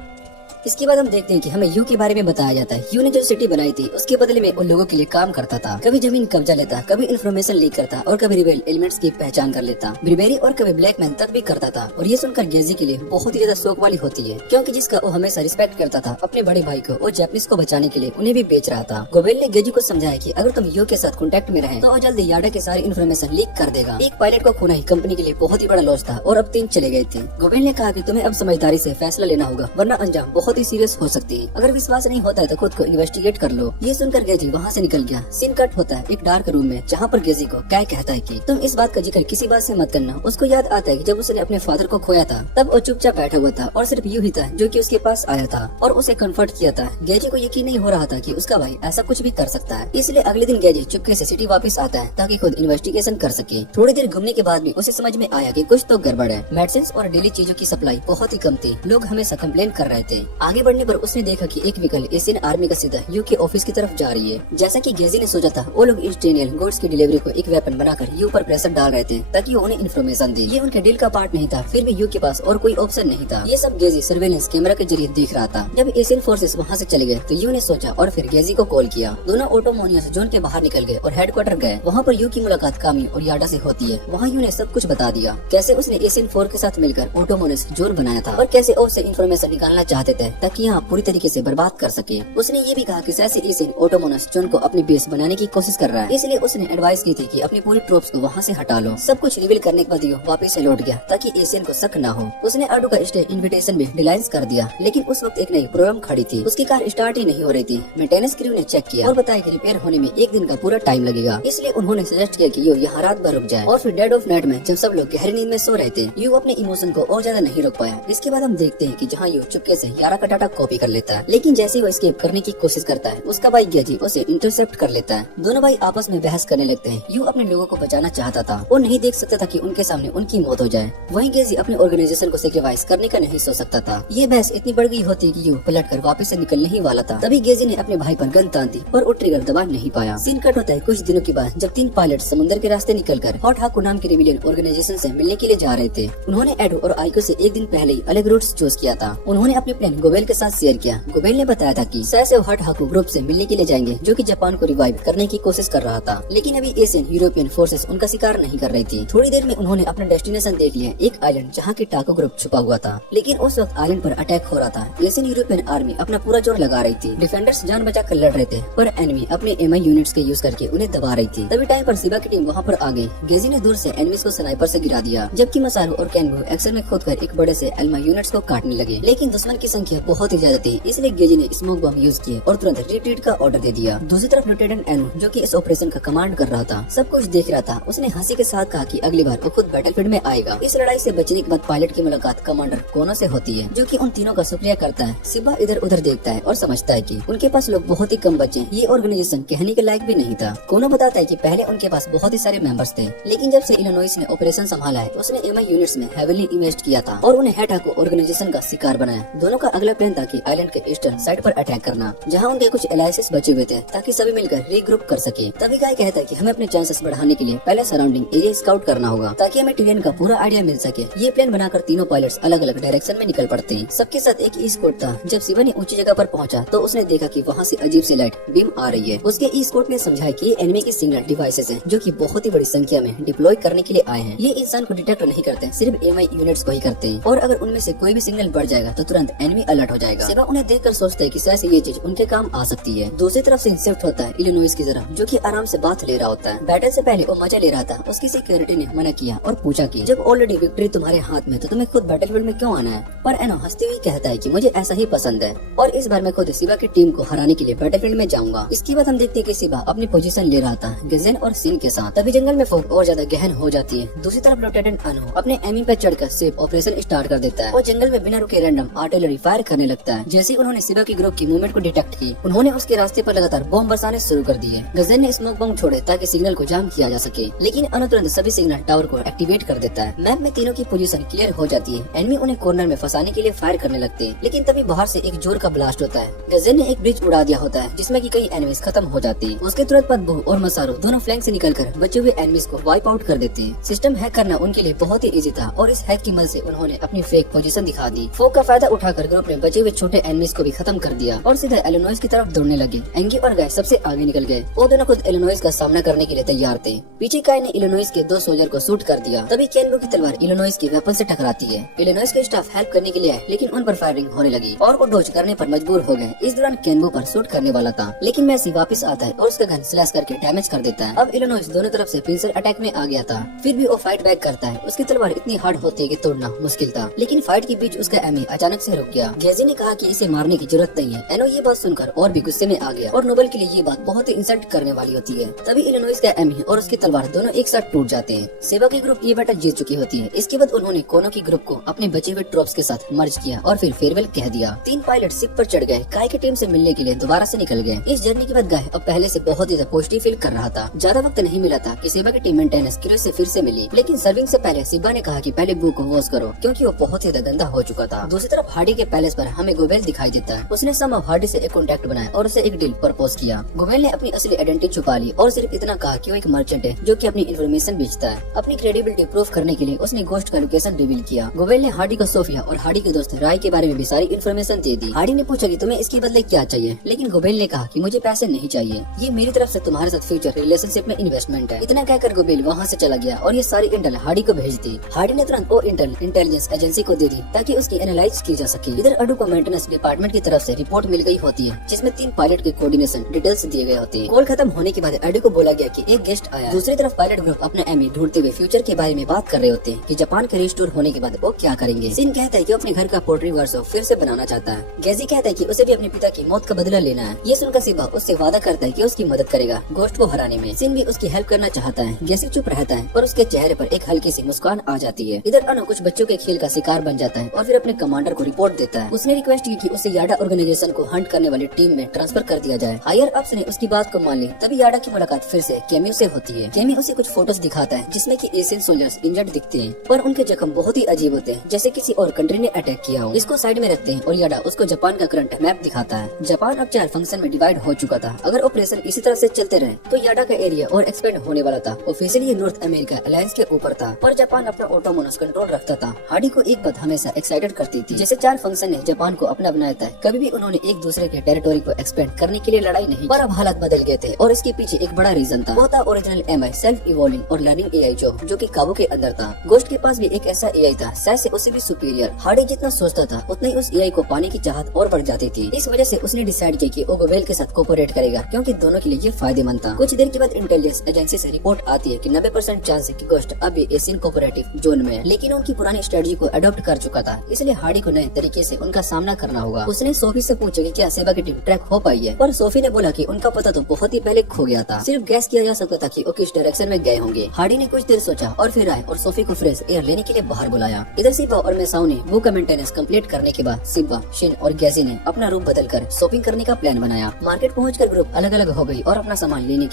इसके बाद हम देखते हैं कि हमें यू के बारे में बताया जाता है। यू ने जो सिटी बनाई थी उसके बदले में उन लोगों के लिए काम करता था। कभी जमीन कब्जा लेता, कभी इन्फॉर्मेशन लीक करता और कभी रिबेल एलिमेंट्स की पहचान कर लेता। ब्रिबेरी और कभी ब्लैकमैन तक भी करता था। और ये सुनकर गेजी के लिए बहुत ही ज्यादा शौक वाली होती है, क्योंकि जिसका वो हमेशा रिस्पेक्ट करता था, अपने बड़े भाई को और जैपनीज को बचाने के लिए उन्हें भी बेच रहा था। गोबेल ने गेजी को समझाया कि अगर तुम यू के साथ कॉन्टेक्ट में रहे तो वो जल्दी याडा के सारी इन्फॉर्मेशन लीक कर देगा। एक पायलट को खोना ही कंपनी के लिए बहुत ही बड़ा लॉस था और अब 3 चले गए थे। गोबेल ने कहा कि तुम्हें अब समझदारी से फैसला लेना होगा, वरना अंजाम बहुत ही सीरियस हो सकती है। अगर विश्वास नहीं होता है तो खुद को इन्वेस्टिगेट कर लो। ये सुनकर गेजी वहाँ से निकल गया। सीन कट होता है एक डार्क रूम में, जहाँ पर गेजी को काय कहता है कि तुम इस बात का जिक्र किसी बात से मत करना। उसको याद आता है कि जब उसने अपने फादर को खोया था तब वो चुपचाप बैठा हुआ था और सिर्फ यू ही था जो कि उसके पास आया था और उसे कंफर्ट किया था। गेजी को यकीन नहीं हो रहा था कि उसका भाई ऐसा कुछ भी कर सकता है, इसलिए अगले दिन गेजी चुपके से सिटी वापस आता है ताकि खुद इन्वेस्टिगेशन कर सके। थोड़ी देर घूमने के बाद भी उसे समझ में आया कि कुछ तो गड़बड़ है। मेडिसिन और डेली चीजों की सप्लाई बहुत ही कम थी, लोग हमेशा कंप्लेन कर रहे थे। आगे बढ़ने पर उसने देखा कि एक व्हीकल एशियन आर्मी का सीधा यू के ऑफिस की तरफ जा रही है। जैसा कि गेजी ने सोचा था, वो लोग इंस्टेनियल गुड्स की डिलीवरी को एक वेपन बनाकर यू पर प्रेशर डाल रहे थे ताकि वो उन्हें इन्फॉर्मेशन दे। ये उनके डील का पार्ट नहीं था, फिर भी यू के पास और कोई ऑप्शन नहीं था। ये सब गेजी सर्वेलेंस कैमरा के जरिए देख रहा था। जब एशियन फोर्सेस वहाँ से चले गए तो यू ने सोचा और फिर गेजी को कॉल किया। दोनों ऑटोमोनियस जोन के बाहर निकल गए और हेडक्वार्टर गए। वहाँ पर यू की मुलाकात कामी और याडा से होती है। वहाँ यू ने सब कुछ बता दिया, कैसे उसने एशियन फोर्स के साथ मिलकर ऑटोमोनियस जोन बनाया था और कैसे उससे इन्फॉर्मेशन निकालना चाहते थे ताकि यहाँ पूरी तरीके से बर्बाद कर सके। उसने ये भी कहा कि जैसे एशियन ऑटोमोनस जोन को अपनी बेस बनाने की कोशिश कर रहा है, इसलिए उसने एडवाइस की थी कि अपनी पूरी ट्रूप्स को वहाँ से हटा लो। सब कुछ रिवील करने के बाद यू वापस से लौट गया ताकि एशियन को शक न हो। उसने आडू का स्टे इन्विटेशन भी डिलाइंस कर दिया, लेकिन उस वक्त एक नई प्रॉब्लम खड़ी थी। उसकी कार स्टार्ट ही नहीं हो रही थी। मेंटेनेंस क्रू ने चेक किया और बताया कि रिपेयर होने में 1 दिन का पूरा टाइम लगेगा, इसलिए उन्होंने सजेस्ट किया कि यू यहाँ रात भर रुक जाए। और फिर डेड ऑफ नाइट में जब सब लोग गहरी नींद में सो रहे थे, यू अपने इमोशन को और ज्यादा नहीं रोक पाया। इसके बाद हम देखते हैं कि जहाँ यू चुपके से यारा का डाटा कॉपी कर लेता है, लेकिन जैसे ही वो एस्केप करने की कोशिश करता है उसका भाई गेजी उसे इंटरसेप्ट कर लेता है। दोनों भाई आपस में बहस करने लगते हैं। यू अपने लोगों को बचाना चाहता था और नहीं देख सकता था कि उनके सामने उनकी मौत हो जाए। वहीं गेजी अपने ऑर्गेनाइजेशन को सेक्रीफाइस करने का नहीं सोच सकता था। ये बहस इतनी बढ़ गई होती कि यू पलटकर वापस से निकलने ही वाला था। तभी गेजी ने अपने भाई पर गन तान दी पर वो ट्रिगर दबा नहीं पाया। सीन कट होता है कुछ दिनों के बाद जब 3 पायलट समुद्र के रास्ते निकलकर हॉट हाकू नाम के रिविलियन ऑर्गेनाइजेशन से मिलने के लिए जा रहे थे। उन्होंने एडो और आइको से 1 दिन पहले ही अलग रूट्स चूज किया था। उन्होंने अपने प्लान गोबेल के साथ शेयर किया। गोबेल ने बताया था कि शायद से हॉट हाकू ग्रुप से मिलने के लिए जाएंगे जो कि जापान को रिवाइव करने की कोशिश कर रहा था, लेकिन अभी एशियन यूरोपियन फोर्सेस उनका शिकार नहीं कर रही थी। थोड़ी देर में उन्होंने अपना डेस्टिनेशन देख लिया, एक आइलैंड जहाँ की टाको ग्रुप छुपा हुआ था। लेकिन उस वक्त आइलैंड पर अटैक हो रहा था। एशियन यूरोपियन आर्मी अपना पूरा जोर लगा रही थी। डिफेंडर्स जान बचा कर लड़ रहे थे पर एनिमी अपने एमआई यूनिट्स के यूज करके उन्हें दबा रही थी। तभी टाइम पर शिबा की टीम वहाँ पर आ गई। गेजी ने दूर से एनिमीज को स्नाइपर से गिरा दिया, जबकि मसारू और कैनगू एक्शन में खोद कर एक बड़े से एल्मा यूनिट्स को काटने लगे। लेकिन दुश्मन की संख्या बहुत ही ज्यादा थी, इसलिए गेजी ने स्मोक बम यूज किए और तुरंत रिट्रीट का ऑर्डर दे दिया। दूसरी तरफ लेफ्टिनेंट एनु जो कि इस ऑपरेशन का कमांड कर रहा था, सब कुछ देख रहा था। उसने हंसी के साथ कहा कि अगली बार वो खुद बैटलफील्ड में आएगा। इस लड़ाई से बचने के बाद पायलट की मुलाकात कमांडर कोनो से होती है, जो कि उन तीनों का शुक्रिया करता है। शिबा इधर उधर देखता है और समझता है कि उनके पास लोग बहुत ही कम बचे। ये ऑर्गेनाइजेशन कहने के लायक भी नहीं था। कोनो बताता है कि पहले उनके पास बहुत ही सारे मेंबर्स थे, लेकिन जब से इलिनॉइस ने ऑपरेशन संभाला है उसने एमआई यूनिट्स में हेवीली इन्वेस्ट किया था और उन्हें हेटाको ऑर्गेनाइजेशन का शिकार बनाया। दोनों का अगला प्लान था कि आइलैंड के ईस्टर्न साइड पर अटैक करना, जहाँ उनके कुछ एलायंसेस बचे हुए थे ताकि सभी मिलकर रीग्रुप कर सके। तभी गाय कहता है कि हमें अपने चांसेस बढ़ाने के लिए पहले सराउंडिंग एरिया स्काउट करना होगा ताकि हमें टेरेन का पूरा आइडिया मिल सके। ये प्लान बनाकर तीनों पायलट्स अलग अलग डायरेक्शन में निकल पड़ते हैं। सबके साथ एक ई स्कॉट था। जब शिवा ने ऊंची जगह पर पहुंचा तो उसने देखा कि वहाँ से अजीब सी लाइट बीम आ रही है। उसके ई स्कॉट ने समझाया कि ये एनिमी की सिग्नल डिवाइसेस हैं जो कि बहुत ही बड़ी संख्या में डिप्लॉय करने के लिए आए हैं। ये इंसान को डिटेक्ट नहीं करते, सिर्फ एमआई यूनिट्स को ही करते हैं और अगर उनमें से कोई भी सिग्नल बढ़ जाएगा तो तुरंत एनिमी अलर्ट अलर्ट हो जाएगा। सेबा उन्हें देखकर सोचता है कि शायद ये चीज उनके काम आ सकती है। दूसरी तरफ से शिफ्ट होता है इलिनॉइस की तरफ, जो कि आराम से बात ले रहा होता है। बैटल से पहले वो मजा ले रहा था। उसकी सिक्योरिटी ने मना किया और पूछा कि जब ऑलरेडी विक्ट्री तुम्हारे हाथ में तो तुम्हें खुद बैटलफील्ड में क्यों आना है। पर एनो हंसते हुए कहता है कि मुझे ऐसा ही पसंद है और इस बार मैं खुद सिबा की टीम को हराने के लिए बैटलफील्ड में जाऊंगा। इसके बाद हम देखते हैं कि सिबा अपनी पोजीशन ले रहा था गजेन और सिन के साथ। तभी जंगल में फॉग और ज्यादा गहन हो जाती है। दूसरी तरफ लेफ्टिनेंट अनु अपने एमी पे चढ़कर सिर्फ ऑपरेशन स्टार्ट कर देता है और जंगल में बिना रुके रैंडम आर्टिलरी फायर करने लगता है। जैसे उन्होंने सिबा की ग्रुप की मूवमेंट को डिटेक्ट की, उन्होंने उसके रास्ते पर लगातार बॉम्ब बरसाने शुरू कर दिए। गजेन ने स्मोक बॉम्ब छोड़े ताकि सिग्नल को जाम किया जा सके, लेकिन अनु तुरंत सभी सिग्नल टावर को एक्टिवेट कर देता है। मैप में तीनों की पोजीशन क्लियर हो जाती है। एनिमी उन्हें कॉर्नर में फंसाने के लिए फायर करने लगते हैं, लेकिन तभी बाहर से एक जोर का ब्लास्ट होता है। गजेन ने एक ब्रिज उड़ा दिया होता है जिसमें कि कई एनिमीज खत्म हो जाते हैं। उसके तुरंत बाद बू और मसारो दोनों फ्लैंक से निकलकर बचे हुए एनिमीज को वाइप आउट कर देते हैं। सिस्टम हैक करना उनके लिए बहुत ही इजी था और इस हैक की मदद से उन्होंने अपनी फेक पोजीशन दिखा दी। फोक का फायदा उठाकर ग्रुप ने बचे हुए छोटे एनिमीज को भी खत्म कर दिया और सीधा इलिनॉइस की तरफ दौड़ने लगे। एंगी और गाय सबसे आगे निकल गए। वो दोनों खुद इलिनॉइस का सामना करने के लिए तैयार थे। पीछे काय ने इलिनॉइस के 2 सोल्जर को शूट कर दिया। तभी केनबो की तलवार इलिनॉइस के वेपन से टकराती है। इलिनॉइस के स्टाफ हेल्प करने के लिए आए, लेकिन उन पर फायरिंग होने लगी और वो डोज करने पर मजबूर हो गए। इस दौरान केनबो पर शूट करने वाला था, लेकिन मैसी वापस आता है और उसका गन स्लैश करके डैमेज कर देता है। अब इलिनॉइस दोनों तरफ से पिंसर अटैक में आ गया था, फिर भी वो फाइट बैक करता है। उसकी तलवार इतनी हार्ड होती है कि तोड़ना मुश्किल था, लेकिन फाइट के बीच उसका एमी अचानक से रुक गया। गेजी ने कहा कि इसे मारने की जरूरत नहीं है। एनो ये बात सुनकर और भी गुस्से में आ गया और नोबल के लिए ये बात बहुत ही इंसल्ट करने वाली होती है। तभी इलिनॉइस का एमी और उसकी तलवार दोनों एक साथ टूट जाते हैं। सेबा की ग्रुप ये बैटल जीत चुकी होती है। इसके बाद उन्होंने कोनो की ग्रुप को अपने बचे हुए ट्रॉप्स के साथ मर्ज किया और फिर फेयरवेल कह दिया। 3 पायलट शिप पर चढ़ गए। गाय की टीम से मिलने के लिए दोबारा से निकल गए। इस जर्नी के बाद गाय अब पहले से बहुत ही पॉजिटिव फील कर रहा था। ज्यादा वक्त नहीं मिला था कि सेबा की टीम मेंटेनेंस क्रिस से फिर से मिली, लेकिन सर्विंग से पहले सिबा ने कहा कि पहले बू को वॉश करो क्योंकि वो बहुत ही गंदा हो चुका था। दूसरी तरफ हार्डी के पैलेस पर हमें गोबेल दिखाई देता है। उसने समहाउ हार्डी से एक कॉन्टैक्ट बनाया और उसे एक डील प्रपोज किया। गोबेल ने अपनी असली आइडेंटिटी छुपा ली और सिर्फ इतना कहा कि वो एक मर्चेंट है जो कि अपनी इन्फॉर्मेशन बेचता है। अपनी क्रेडिबिलिटी प्रूफ करने के लिए उसने गोस्ट का लोकेशन रिवील किया। गोबेल ने हार्डी को सोफिया और हार्डी के दोस्त राय के बारे में भी सारी इन्फॉर्मेशन दे दी। हार्डी ने पूछा कि तुम्हें इसके बदले क्या चाहिए, लेकिन गोबेल ने कहा कि मुझे पैसे नहीं चाहिए, ये मेरी तरफ से तुम्हारे साथ फ्यूचर रिलेशनशिप में इन्वेस्टमेंट है। इतना कहकर गोबेल वहाँ से चला गया और ये सारी इंटेल हार्डी को भेज दी। हार्डी ने तुरंत वो इंटेल इंटेलिजेंस एजेंसी को दे दी ताकि उसकी एनालाइज की जा सके। इधर अडू को मेंटेनेंस डिपार्टमेंट की तरफ से रिपोर्ट मिल गई होती है जिसमें 3 पायलट के कोऑर्डिनेशन डिटेल्स दिए गए होते हैं। कॉल खत्म होने के बाद अडू को बोला गया कि एक गेस्ट आया। दूसरी तरफ पायलट ग्रुप अपने एमी ढूंढते हुए फ्यूचर के बारे में बात कर रहे होते हैं कि जापान के रिस्टोर होने के बाद वो क्या करेंगे। सिन कहता है कि अपने घर का पोर्ट्री वर्सो फिर से बनाना चाहता है। गेजी कहता है कि उसे भी अपने पिता की मौत का बदला लेना है। ये सुनकर सिबा उससे वादा करता है कि उसकी मदद करेगा गोस्ट को हराने में। सिन भी उसकी हेल्प करना चाहता है। गेजी चुप रहता है पर उसके चेहरे पर एक हल्की सी मुस्कान आ जाती है। इधर अनु कुछ बच्चों के खेल का शिकार बन जाता है और फिर अपने कमांडर को रिपोर्ट देता है। उसने रिक्वेस्ट की कि उसे याडा ऑर्गेनाइजेशन को हंट करने वाली टीम में ट्रांसफर कर दिया जाए। हायर अप्स ने उसकी बात को मान ली। तभी याडा की मुलाकात फिर से केमी से होती है। केमी उसे कुछ फोटोज दिखाता है जिसमें कि एशियन सोल्जर्स इंजर्ड दिखते हैं, पर उनके जख्म बहुत ही अजीब होते हैं, जैसे किसी और कंट्री ने अटैक किया हो। इसको साइड में रखते हैं और याडा उसको जापान का करंट मैप दिखाता है। जापान अब 4 फंक्शन में डिवाइड हो चुका था। अगर ऑपरेशन इसी तरह से चलते रहे तो याडा का एरिया और एक्सपेंड होने वाला था। ऑफिशियली ये नॉर्थ अमेरिका अलायंस के ऊपर था, पर जापान अपना ऑटोमोनस कंट्रोल रखता था। हार्डी को एक बात हमेशा एक्साइटेड करती थी, जैसे 4 फंक्शन ने जापान को अपना बनाया था। कभी भी उन्होंने एक दूसरे के टेरिटोरी को एक्सपेंड करने के लिए लड़ाई नहीं, पर अब हालात बदल गए थे और इसके पीछे एक बड़ा रीजन था। वो था ओरिजिनल एमआई सेल्फ इवॉल्विंग और लर्निंग एआई जो कि काबू के अंदर था। गोस्ट के पास भी एक ऐसा एआई था, शायद से उससे भी सुपीरियर। हार्डी जितना सोचता था उतना ही उस एआई को पाने की चाहत और बढ़ जाती थी। इस वजह से उसने डिसाइड किया कि वो गोबेल के साथ कोऑपरेट करेगा क्योंकि दोनों के लिए ये फायदेमंद था। कुछ देर के बाद इंटेलिजेंस एजेंसी से रिपोर्ट आती है कि 90% चांस है कि गोस्ट अभी एशियन कोऑपरेटिव जोन में है, लेकिन उनकी पुरानी स्ट्रेटजी को अडॉप्ट कर चुका था, इसलिए हार्डी को नए तरीके से उनका सामना करना होगा। उसने सोफी से पूछा कि क्या सेबा की टीम ट्रैक हो पाई है, पर सोफी ने बोला कि उनका पता तो बहुत ही पहले खो गया था, सिर्फ गैस किया जा सकता था कि वो किस डायरेक्शन में गए होंगे। हार्डी ने कुछ देर सोचा और फिर आए और सोफी को फ्रेश एयर लेने के लिए बाहर बुलाया। इधर सिबा और मेसाओ ने वो का मेंटेनेंस कंप्लीट करने के बाद सिबा, शिन और गेजी ने अपना रूप बदलकर शॉपिंग करने का प्लान बनाया। मार्केट पहुंचकर ग्रुप अलग अलग हो गई और अपना सामान लेने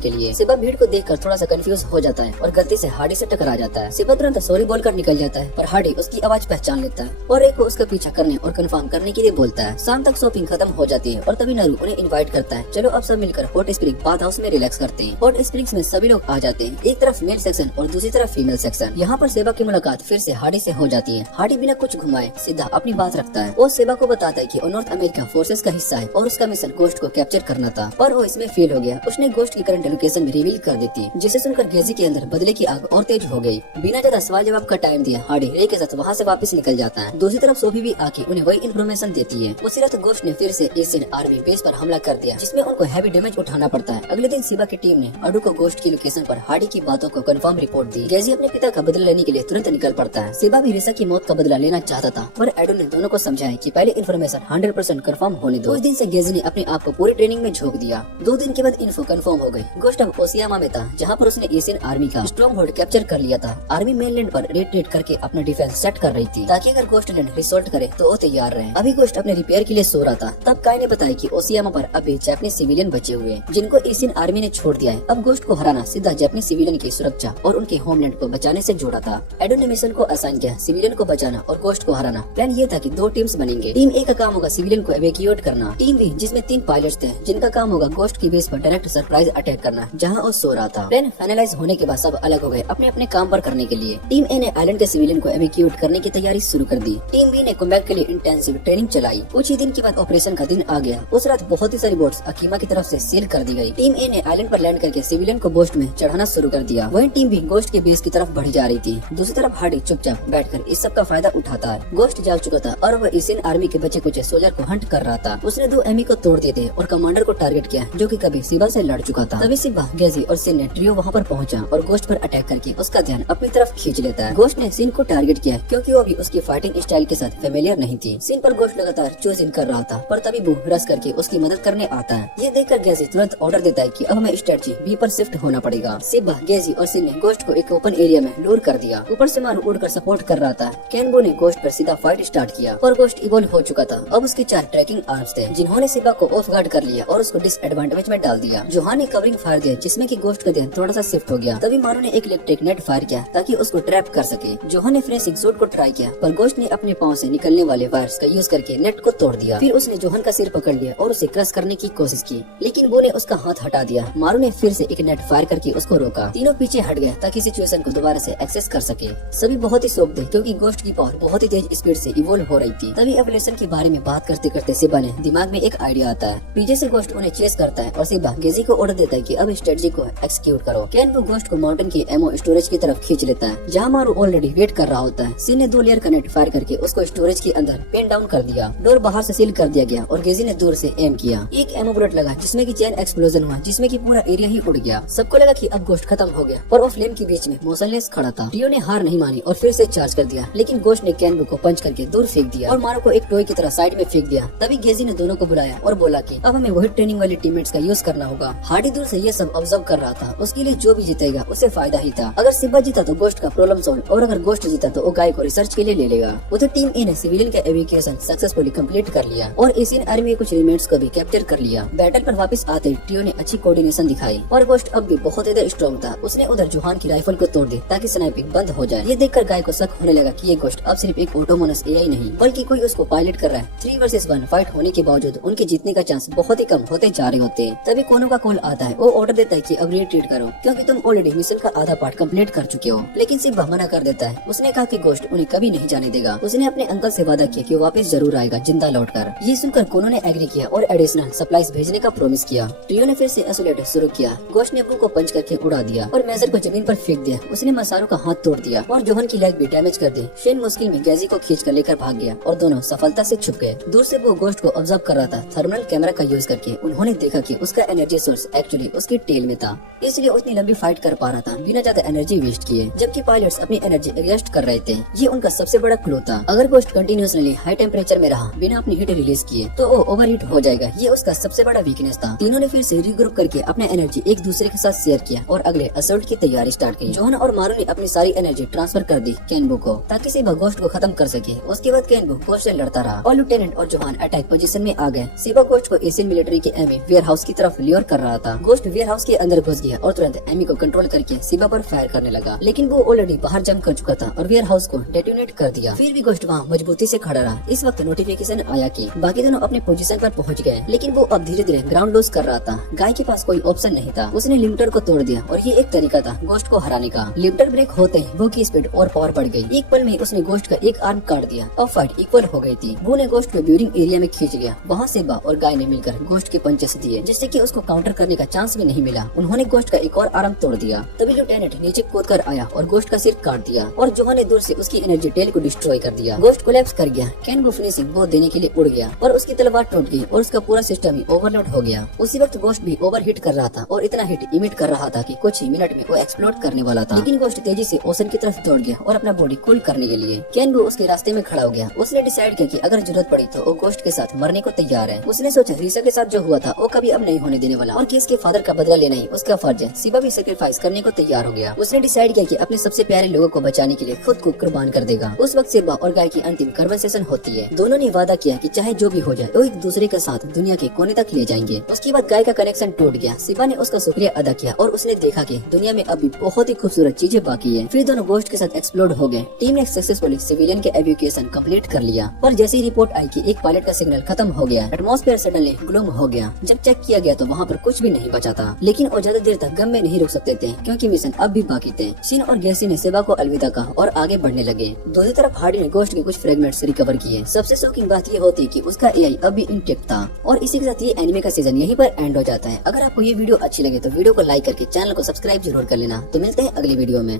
के लिए सिबा भीड़ को देखकर थोड़ा सा कंफ्यूज हो जाता है और गलती से हार्डी से टकरा जाता है। सिबा तुरंत सॉरी बोलकर निकल जाता है, पर हार्डी उसकी आवाज पहचान लेता है और एक को उसका पीछा करने और कंफर्म करने के लिए बोलता है। शाम तक शॉपिंग खत्म हो जाती है और तभी नरू उन्हें इनवाइट करता है। चलो अब सब मिलकर हॉट स्प्रिंग बाथ हाउस में रिलैक्स करते हैं। हॉट स्प्रिंग्स में सभी लोग आ जाते हैं, एक तरफ मेल सेक्शन और दूसरी तरफ फीमेल सेक्शन। यहाँ पर सेबा की मुलाकात फिर से हार्डी से हो जाती है। हार्डी बिना कुछ घुमाए सीधा अपनी बात रखता है। वो सेबा को बताता है कि वो नॉर्थ अमेरिका फोर्सेस का हिस्सा है और उसका मिशन गोस्ट को कैप्चर करना था, पर वो इसमें फेल हो गया। उसने गोस्ट की करंट लोकेशन भी रिवील कर दी थी, जिसे सुनकर गेजी के अंदर बदले की आग और तेज हो गई। बिना ज्यादा सवाल जवाब का टाइम दिया हार्डी रे के साथ साथ वहाँ से वापस निकल जाता है। दूसरी तरफ सोफी भी आके उन्हें वही इन्फॉर्मेशन देती है। उसी रात गोस्ट ने फिर से एशियन आर्मी बेस पर हमला कर दिया, जिसमें उनको हैवी डैमेज उठाना पड़ता है। अगले दिन सिबा की टीम ने अडू को गोस्ट की लोकेशन पर हार्डी की बातों को कंफर्म रिपोर्ट दी। गेजी अपने पिता का बदला लेने के लिए तुरंत निकल पड़ता है। सिबा भी रिसा की मौत का बदला लेना चाहता था, पर एडू ने दोनों को समझाया कि पहले इन्फॉर्मेशन 100% कंफर्म होने दो। उस दिन से गेजी ने अपने आप को पूरी ट्रेनिंग में झोंक दिया। 2 दिन के बाद इन्फो कंफर्म हो गई। गोस्ट अब ओसियामा में था, जहाँ पर उसने एशियन आर्मी का स्ट्रॉन्ग होल्ड कैप्चर कर लिया था। आर्मी मेनलैंड पर रेड करके अपना डिफेंस सेट कर रही थी, ताकि अगर गोस्ट लैंड रिसोल्ट करे तो वो तैयार रहे। अभी गोस्ट अपने रिपेयर के लिए सो रहा था, तब काय ने बताया कि ओसियामा पर अभी जापानीज सिविलियन बचे हुए हैं, जिनको एशियन आर्मी ने छोड़ दिया है। अब गोस्ट को हराना सीधा जापानीज सिविलियन की सुरक्षा और उनके होमलैंड को बचाने से जोड़ा था। एडो ने मिशन को असाइन किया सिविलियन को बचाना और गोस्ट को हराना। प्लान ये था कि 2 टीम्स बनेंगे। टीम ए का काम होगा सिविलियन को एवेक्यूएट करना। टीम बी जिसमें 3 पायलट्स थे, जिनका काम होगा गोस्ट की बेस पर डायरेक्ट सरप्राइज अटैक करना, जहां वो सो रहा था। प्लान फाइनलाइज होने के बाद सब अलग हो गए अपने अपने काम पर करने के लिए। टीम ए ने आइलैंड के सिविलियन को एवेक्यूएट करने की तैयारी शुरू कर दी। टीम बी ने कॉम्बैट के लिए इंटेंसिव ट्रेनिंग चलाई। कुछ ही दिन के बाद ऑपरेशन का दिन आ गया। उस रात बहुत ही सारी बोट्स अकीमा की तरफ से सील कर दी गई। टीम ए ने आइलैंड पर लैंड करके सिविलियन को गोस्ट में चढ़ाना शुरू कर दिया। वहीं टीम बी गोस्ट के बेस की तरफ बढ़ी जा रही थी। दूसरी तरफ हार्डी चुपचाप बैठकर इस सब का फायदा उठाता है। गोस्ट जाग चुका था और वह एशियन आर्मी के बचे कुछ सोल्जर को हंट कर रहा था। उसने 2 एमी को तोड़ दिए थे और कमांडर को टारगेट किया, जो कि कभी सिबा से लड़ चुका था। तभी सिबा, गेजी और सिन ने ट्रियो वहाँ पर पहुंचा और गोस्ट पर अटैक करके उसका ध्यान अपनी तरफ खींच लेता है। गोस्ट ने सिन को टारगेट किया, क्योंकि वो भी उसकी फाइटिंग स्टाइल के साथ फेमिलियर नहीं थी। सिन पर गोस्ट लगातार चूज इन कर रहा था, पर तभी वो रस करके उसकी मदद करने आता है। ये देखकर गेजी तुरंत ऑर्डर देता है कि अब हमें स्ट्रेटजी बी पर शिफ्ट होना पड़ेगा। सिबा, गेजी और सिन ने गोस्ट को एक ओपन एरिया में लूर कर दिया। ऊपर से मारू उड़कर सपोर्ट कर रहा था। केनबो ने गोस्ट पर सीधा फाइट स्टार्ट किया, पर गोस्ट इवॉल्व हो चुका था। अब उसके 4 ट्रैकिंग आर्म्स थे, जिन्होंने सिबा को ऑफ गार्ड कर लिया और उसको डिसएडवांटेज में डाल दिया। जोहान ने कवरिंग फायर दिया, जिसमें कि गोस्ट का ध्यान थोड़ा सा शिफ्ट हो गया। तभी मारू ने एक इलेक्ट्रिक नेट फायर किया ताकि उसको ट्रैप कर सके। जोहान ने फिनिशिंग शॉट को ट्राई किया, पर गोस्ट ने अपने पाँव से निकलने वाले वायर्स का यूज करके नेट को तोड़ दिया। फिर उसने जोहान का सिर पकड़ लिया और उसे क्रश करने की कोशिश की, लेकिन वो ने उसका हाथ हटा दिया। मारू ने फिर से एक नेट फायर करके उसको रोका। तीनों पीछे हट गए ताकि सिचुएशन को दोबारा से एक्सेस कर सके। सभी बहुत ही शॉक थे, क्योंकि गोस्ट की पावर बहुत ही तेज स्पीड से इवॉल्व हो रही थी। तभी एवोल्यूशन के बारे में बात करते करते सिबा ने दिमाग में एक आइडिया आता है। पीछे से गोस्ट उन्हें चेस करता है और सिबा गेजी को ऑर्डर देता है कि अब स्ट्रेटजी को एक्सिक्यूट करो। कैन वो गोस्ट को माउंटेन की एमो स्टोरेज की तरफ खींच लेता है, जहाँ मारू ऑलरेडी वेट कर रहा होता है। सिन ने 2 लेयर का नेट फायर करके उसको स्टोरेज के अंदर पेन डाउन कर दिया। डोर बाहर से सील कर दिया गया और गेजी ने दूर से एम किया। एक एमो बुलेट लगा, जिसमें की चेन एक्सप्लोजन हुआ, जिसमें की पूरा एरिया ही उड़ गया। सबको लगा कि अब गोस्ट खत्म हो गया, पर वो फ्लेम के बीच में मोशनलेस खड़ा था। रियो ने हार नहीं मानी और फिर से चार्ज कर दिया, लेकिन गोस्ट ने कैनबो को पंच करके दूर फेंक दिया और मारो को एक टॉय की तरह साइड में फेंक दिया। तभी गेजी ने दोनों को बुलाया और बोला कि अब हमें वही ट्रेनिंग वाले टीममेट्स का यूज करना होगा। हार्डी दूर से ये सब ऑब्जर्व कर रहा था। उसके लिए जो भी जीतेगा उसे फायदा ही था। अगर सिबा जीता तो गोस्ट का प्रॉब्लम सॉल्व, और अगर गोस्ट जीता तो वो गाय को रिसर्च के लिए ले लेगा। उधर टीम ए ने सिविलियन का एवेक्यूएशन सक्सेसफुली कंप्लीट कर लिया और एशियन आर्मी के कुछ रिमेंट्स को भी कैप्चर कर लिया। बैटल पर वापस आते ट्रियो ने अच्छी कोऑर्डिनेशन दिखाई और गोस्ट अब भी बहुत ज्यादा स्ट्रॉन्ग था। उसने उधर जोहान की राइफल को तोड़ दी ताकि स्नाइपिंग बंद हो जाए। ये देखकर गाय को शक होने लगा कि ये गोस्ट अब सिर्फ एक ऑटोमोनस एआई नहीं, बल्कि कोई उसको पायलट कर रहा है। 3 वर्सेस 1 फाइट होने के बावजूद उनके जीतने का चांस बहुत ही कम होते जा रहे होते। तभी कोनो का कॉल आता है। वो ऑर्डर देता है कि अब रिट्रीट करो, क्योंकि तुम ऑलरेडी मिशन का आधा पार्ट कंप्लीट कर चुके हो। लेकिन सिबा मना कर देता है। उसने कहा कि गोस्ट उन्हें कभी नहीं जाने देगा। उसने अपने अंकल से वादा किया कि वो वापस जरूर आएगा जिंदा लौटकर। ये सुनकर कोनो ने एग्री किया और एडिशनल सप्लाईज भेजने का प्रॉमिस किया। ट्रियो ने फिर से एसोलेट शुरू किया। गोस्ट ने ब्रू को पंच करके उड़ा दिया और मेजर को जमीन पर फेंक दिया। उसने मसारो का हाथ तोड़ दिया और जोहन की लेग भी डैमेज कर दी। शेन मुश्किल में गेजी को खींच कर लेकर भाग गया और दोनों सफलता से छुप गए। दूर से वो गोस्ट को ऑब्जर्व कर रहा था। थर्मल कैमरा का यूज करके उन्होंने देखा कि उसका एनर्जी सोर्स एक्चुअली उसके टेल में था, इसलिए उतनी लंबी फाइट कर पा रहा था बिना ज्यादा एनर्जी वेस्ट किए। जबकि पायलट्स अपनी एनर्जी एडजस्ट कर रहे थे। ये उनका सबसे बड़ा क्लू था। अगर गोस्ट कंटिन्यूअसली हाई टेम्परेचर में रहा बिना अपनी हीट रिलीज किए तो वो ओवरहीट हो जाएगा। ये उसका सबसे बड़ा वीकनेस था। तीनों ने फिर से रीग्रुप करके अपना एनर्जी एक दूसरे के साथ शेयर किया और अगले असॉल्ट की तैयारी स्टार्ट की। जोहन और मारू ने अपनी सारी एनर्जी ट्रांसफर कर दी कैनबो को, ताकि सिबा गोस्ट को खत्म कर सके। उसके बाद कैनबो गोस्ट से लड़ता रहा और लिeutenant और जोहान अटैक पोजीशन में आ गए। सिबा गोस्ट को एशियन मिलिट्री के एमी वेयर हाउस की तरफ ल्योर कर रहा था। गोस्ट वेयर हाउस के अंदर घुस गया और तुरंत एमी को कंट्रोल करके सिबा पर फायर करने लगा, लेकिन वो ऑलरेडी बाहर जंप कर चुका था और वेयर हाउस को डेटोनेट कर दिया। फिर भी गोस्ट वहाँ मजबूती से खड़ा रहा। इस वक्त नोटिफिकेशन आया कि बाकी दोनों अपने पोजीशन पर पहुंच गए, लेकिन वो अब धीरे धीरे ग्राउंड लूज कर रहा था। गाय के पास कोई ऑप्शन नहीं था। उसने लिमिटर को तोड़ दिया और ये एक तरीका था गोस्ट को हराने का। लिमिटर ब्रेक होते ही वो की स्पीड और पावर बढ़ गई। एक पल में उसने गोस्ट का एक आर्म काट दिया और फाइट इक्वल हो गई थी। वो ने गोस्ट को ब्यूरिंग एरिया में खींच लिया। वहाँ सिबा और गाय ने मिलकर गोस्ट के पंचेस दिए, जिससे कि उसको काउंटर करने का चांस भी नहीं मिला। उन्होंने गोस्ट का एक और आर्म तोड़ दिया। तभी लिeutenant नीचे कूद कर आया और गोस्ट का सिर काट दिया और जोहन ने दूर से उसकी एनर्जी टेल को डिस्ट्रॉय कर दिया। गोस्ट कोलैप्स कर गया। कैन फिनिशिंग वो देने के लिए उड़ गया और उसकी तलवार टूट गई और उसका पूरा सिस्टम ही ओवरलोड हो गया। उसी वक्त गोस्ट भी ओवरहीट कर रहा था और इतना हीट इमिट कर रहा था कि कुछ ही मिनट में वो एक्सप्लोड करने वाला था। लेकिन गोस्ट तेजी से ओशन की तरफ दौड़ गया और अपना बॉडी कूल करने के लिए कैन भी उसके रास्ते में खड़ा हो गया। उसने डिसाइड किया कि अगर जरूरत पड़ी तो वो गोस्ट के साथ मरने को तैयार है। उसने सोचा रीसा के साथ जो हुआ था वो कभी अब नहीं होने देने वाला और कि इसके फादर का बदला लेना ही उसका फर्ज है। सिबा भी सेक्रीफाइस करने को तैयार हो गया। उसने डिसाइड किया कि अपने सबसे प्यारे लोगों को बचाने के लिए खुद को कुर्बान कर देगा। उस वक्त सिबा और गाय की अंतिम कन्वर्सेशन होती है। दोनों ने वादा किया कि चाहे जो भी हो जाए वो एक दूसरे के साथ दुनिया के कोने तक ले जाएंगे। उसके बाद गाय का कनेक्शन टूट गया। सिबा ने उसका शुक्रिया अदा किया और उसने देखा कि दुनिया में अभी बहुत ही खूबसूरत चीजें बाकी है। फिर दोनों गोस्ट के साथ एक्सप्लोड हो गए। टीम ने सक्सेसफुली सिविलियन के एवैक्यूएशन कंप्लीट कर लिया। पर जैसे ही रिपोर्ट आई कि एक पायलट का सिग्नल खत्म हो गया, एटमॉस्फेयर सडनली ग्लूम हो गया। जब चेक किया गया तो वहाँ पर कुछ भी नहीं बचा था। लेकिन वो ज्यादा देर तक गम में नहीं रुक सकते थे क्योंकि मिशन अब भी बाकी थे। शिन और गैसी ने सिबा को अलविदा कहा और आगे बढ़ने लगे। दूसरी तरफ हार्डी ने गोस्ट के कुछ फ्रेगमेंट्स रिकवर किए। सबसे शॉकिंग बात ये होती कि उसका एआई अब भी इंटेक्ट था। और इसी के साथ ये एनिमे का सीजन यहीं पर एंड हो जाता है। अगर आपको ये वीडियो अच्छी लगे तो वीडियो को लाइक करके चैनल को सब्सक्राइब जरूर कर लेना। तो मिलते हैं अगली वीडियो में।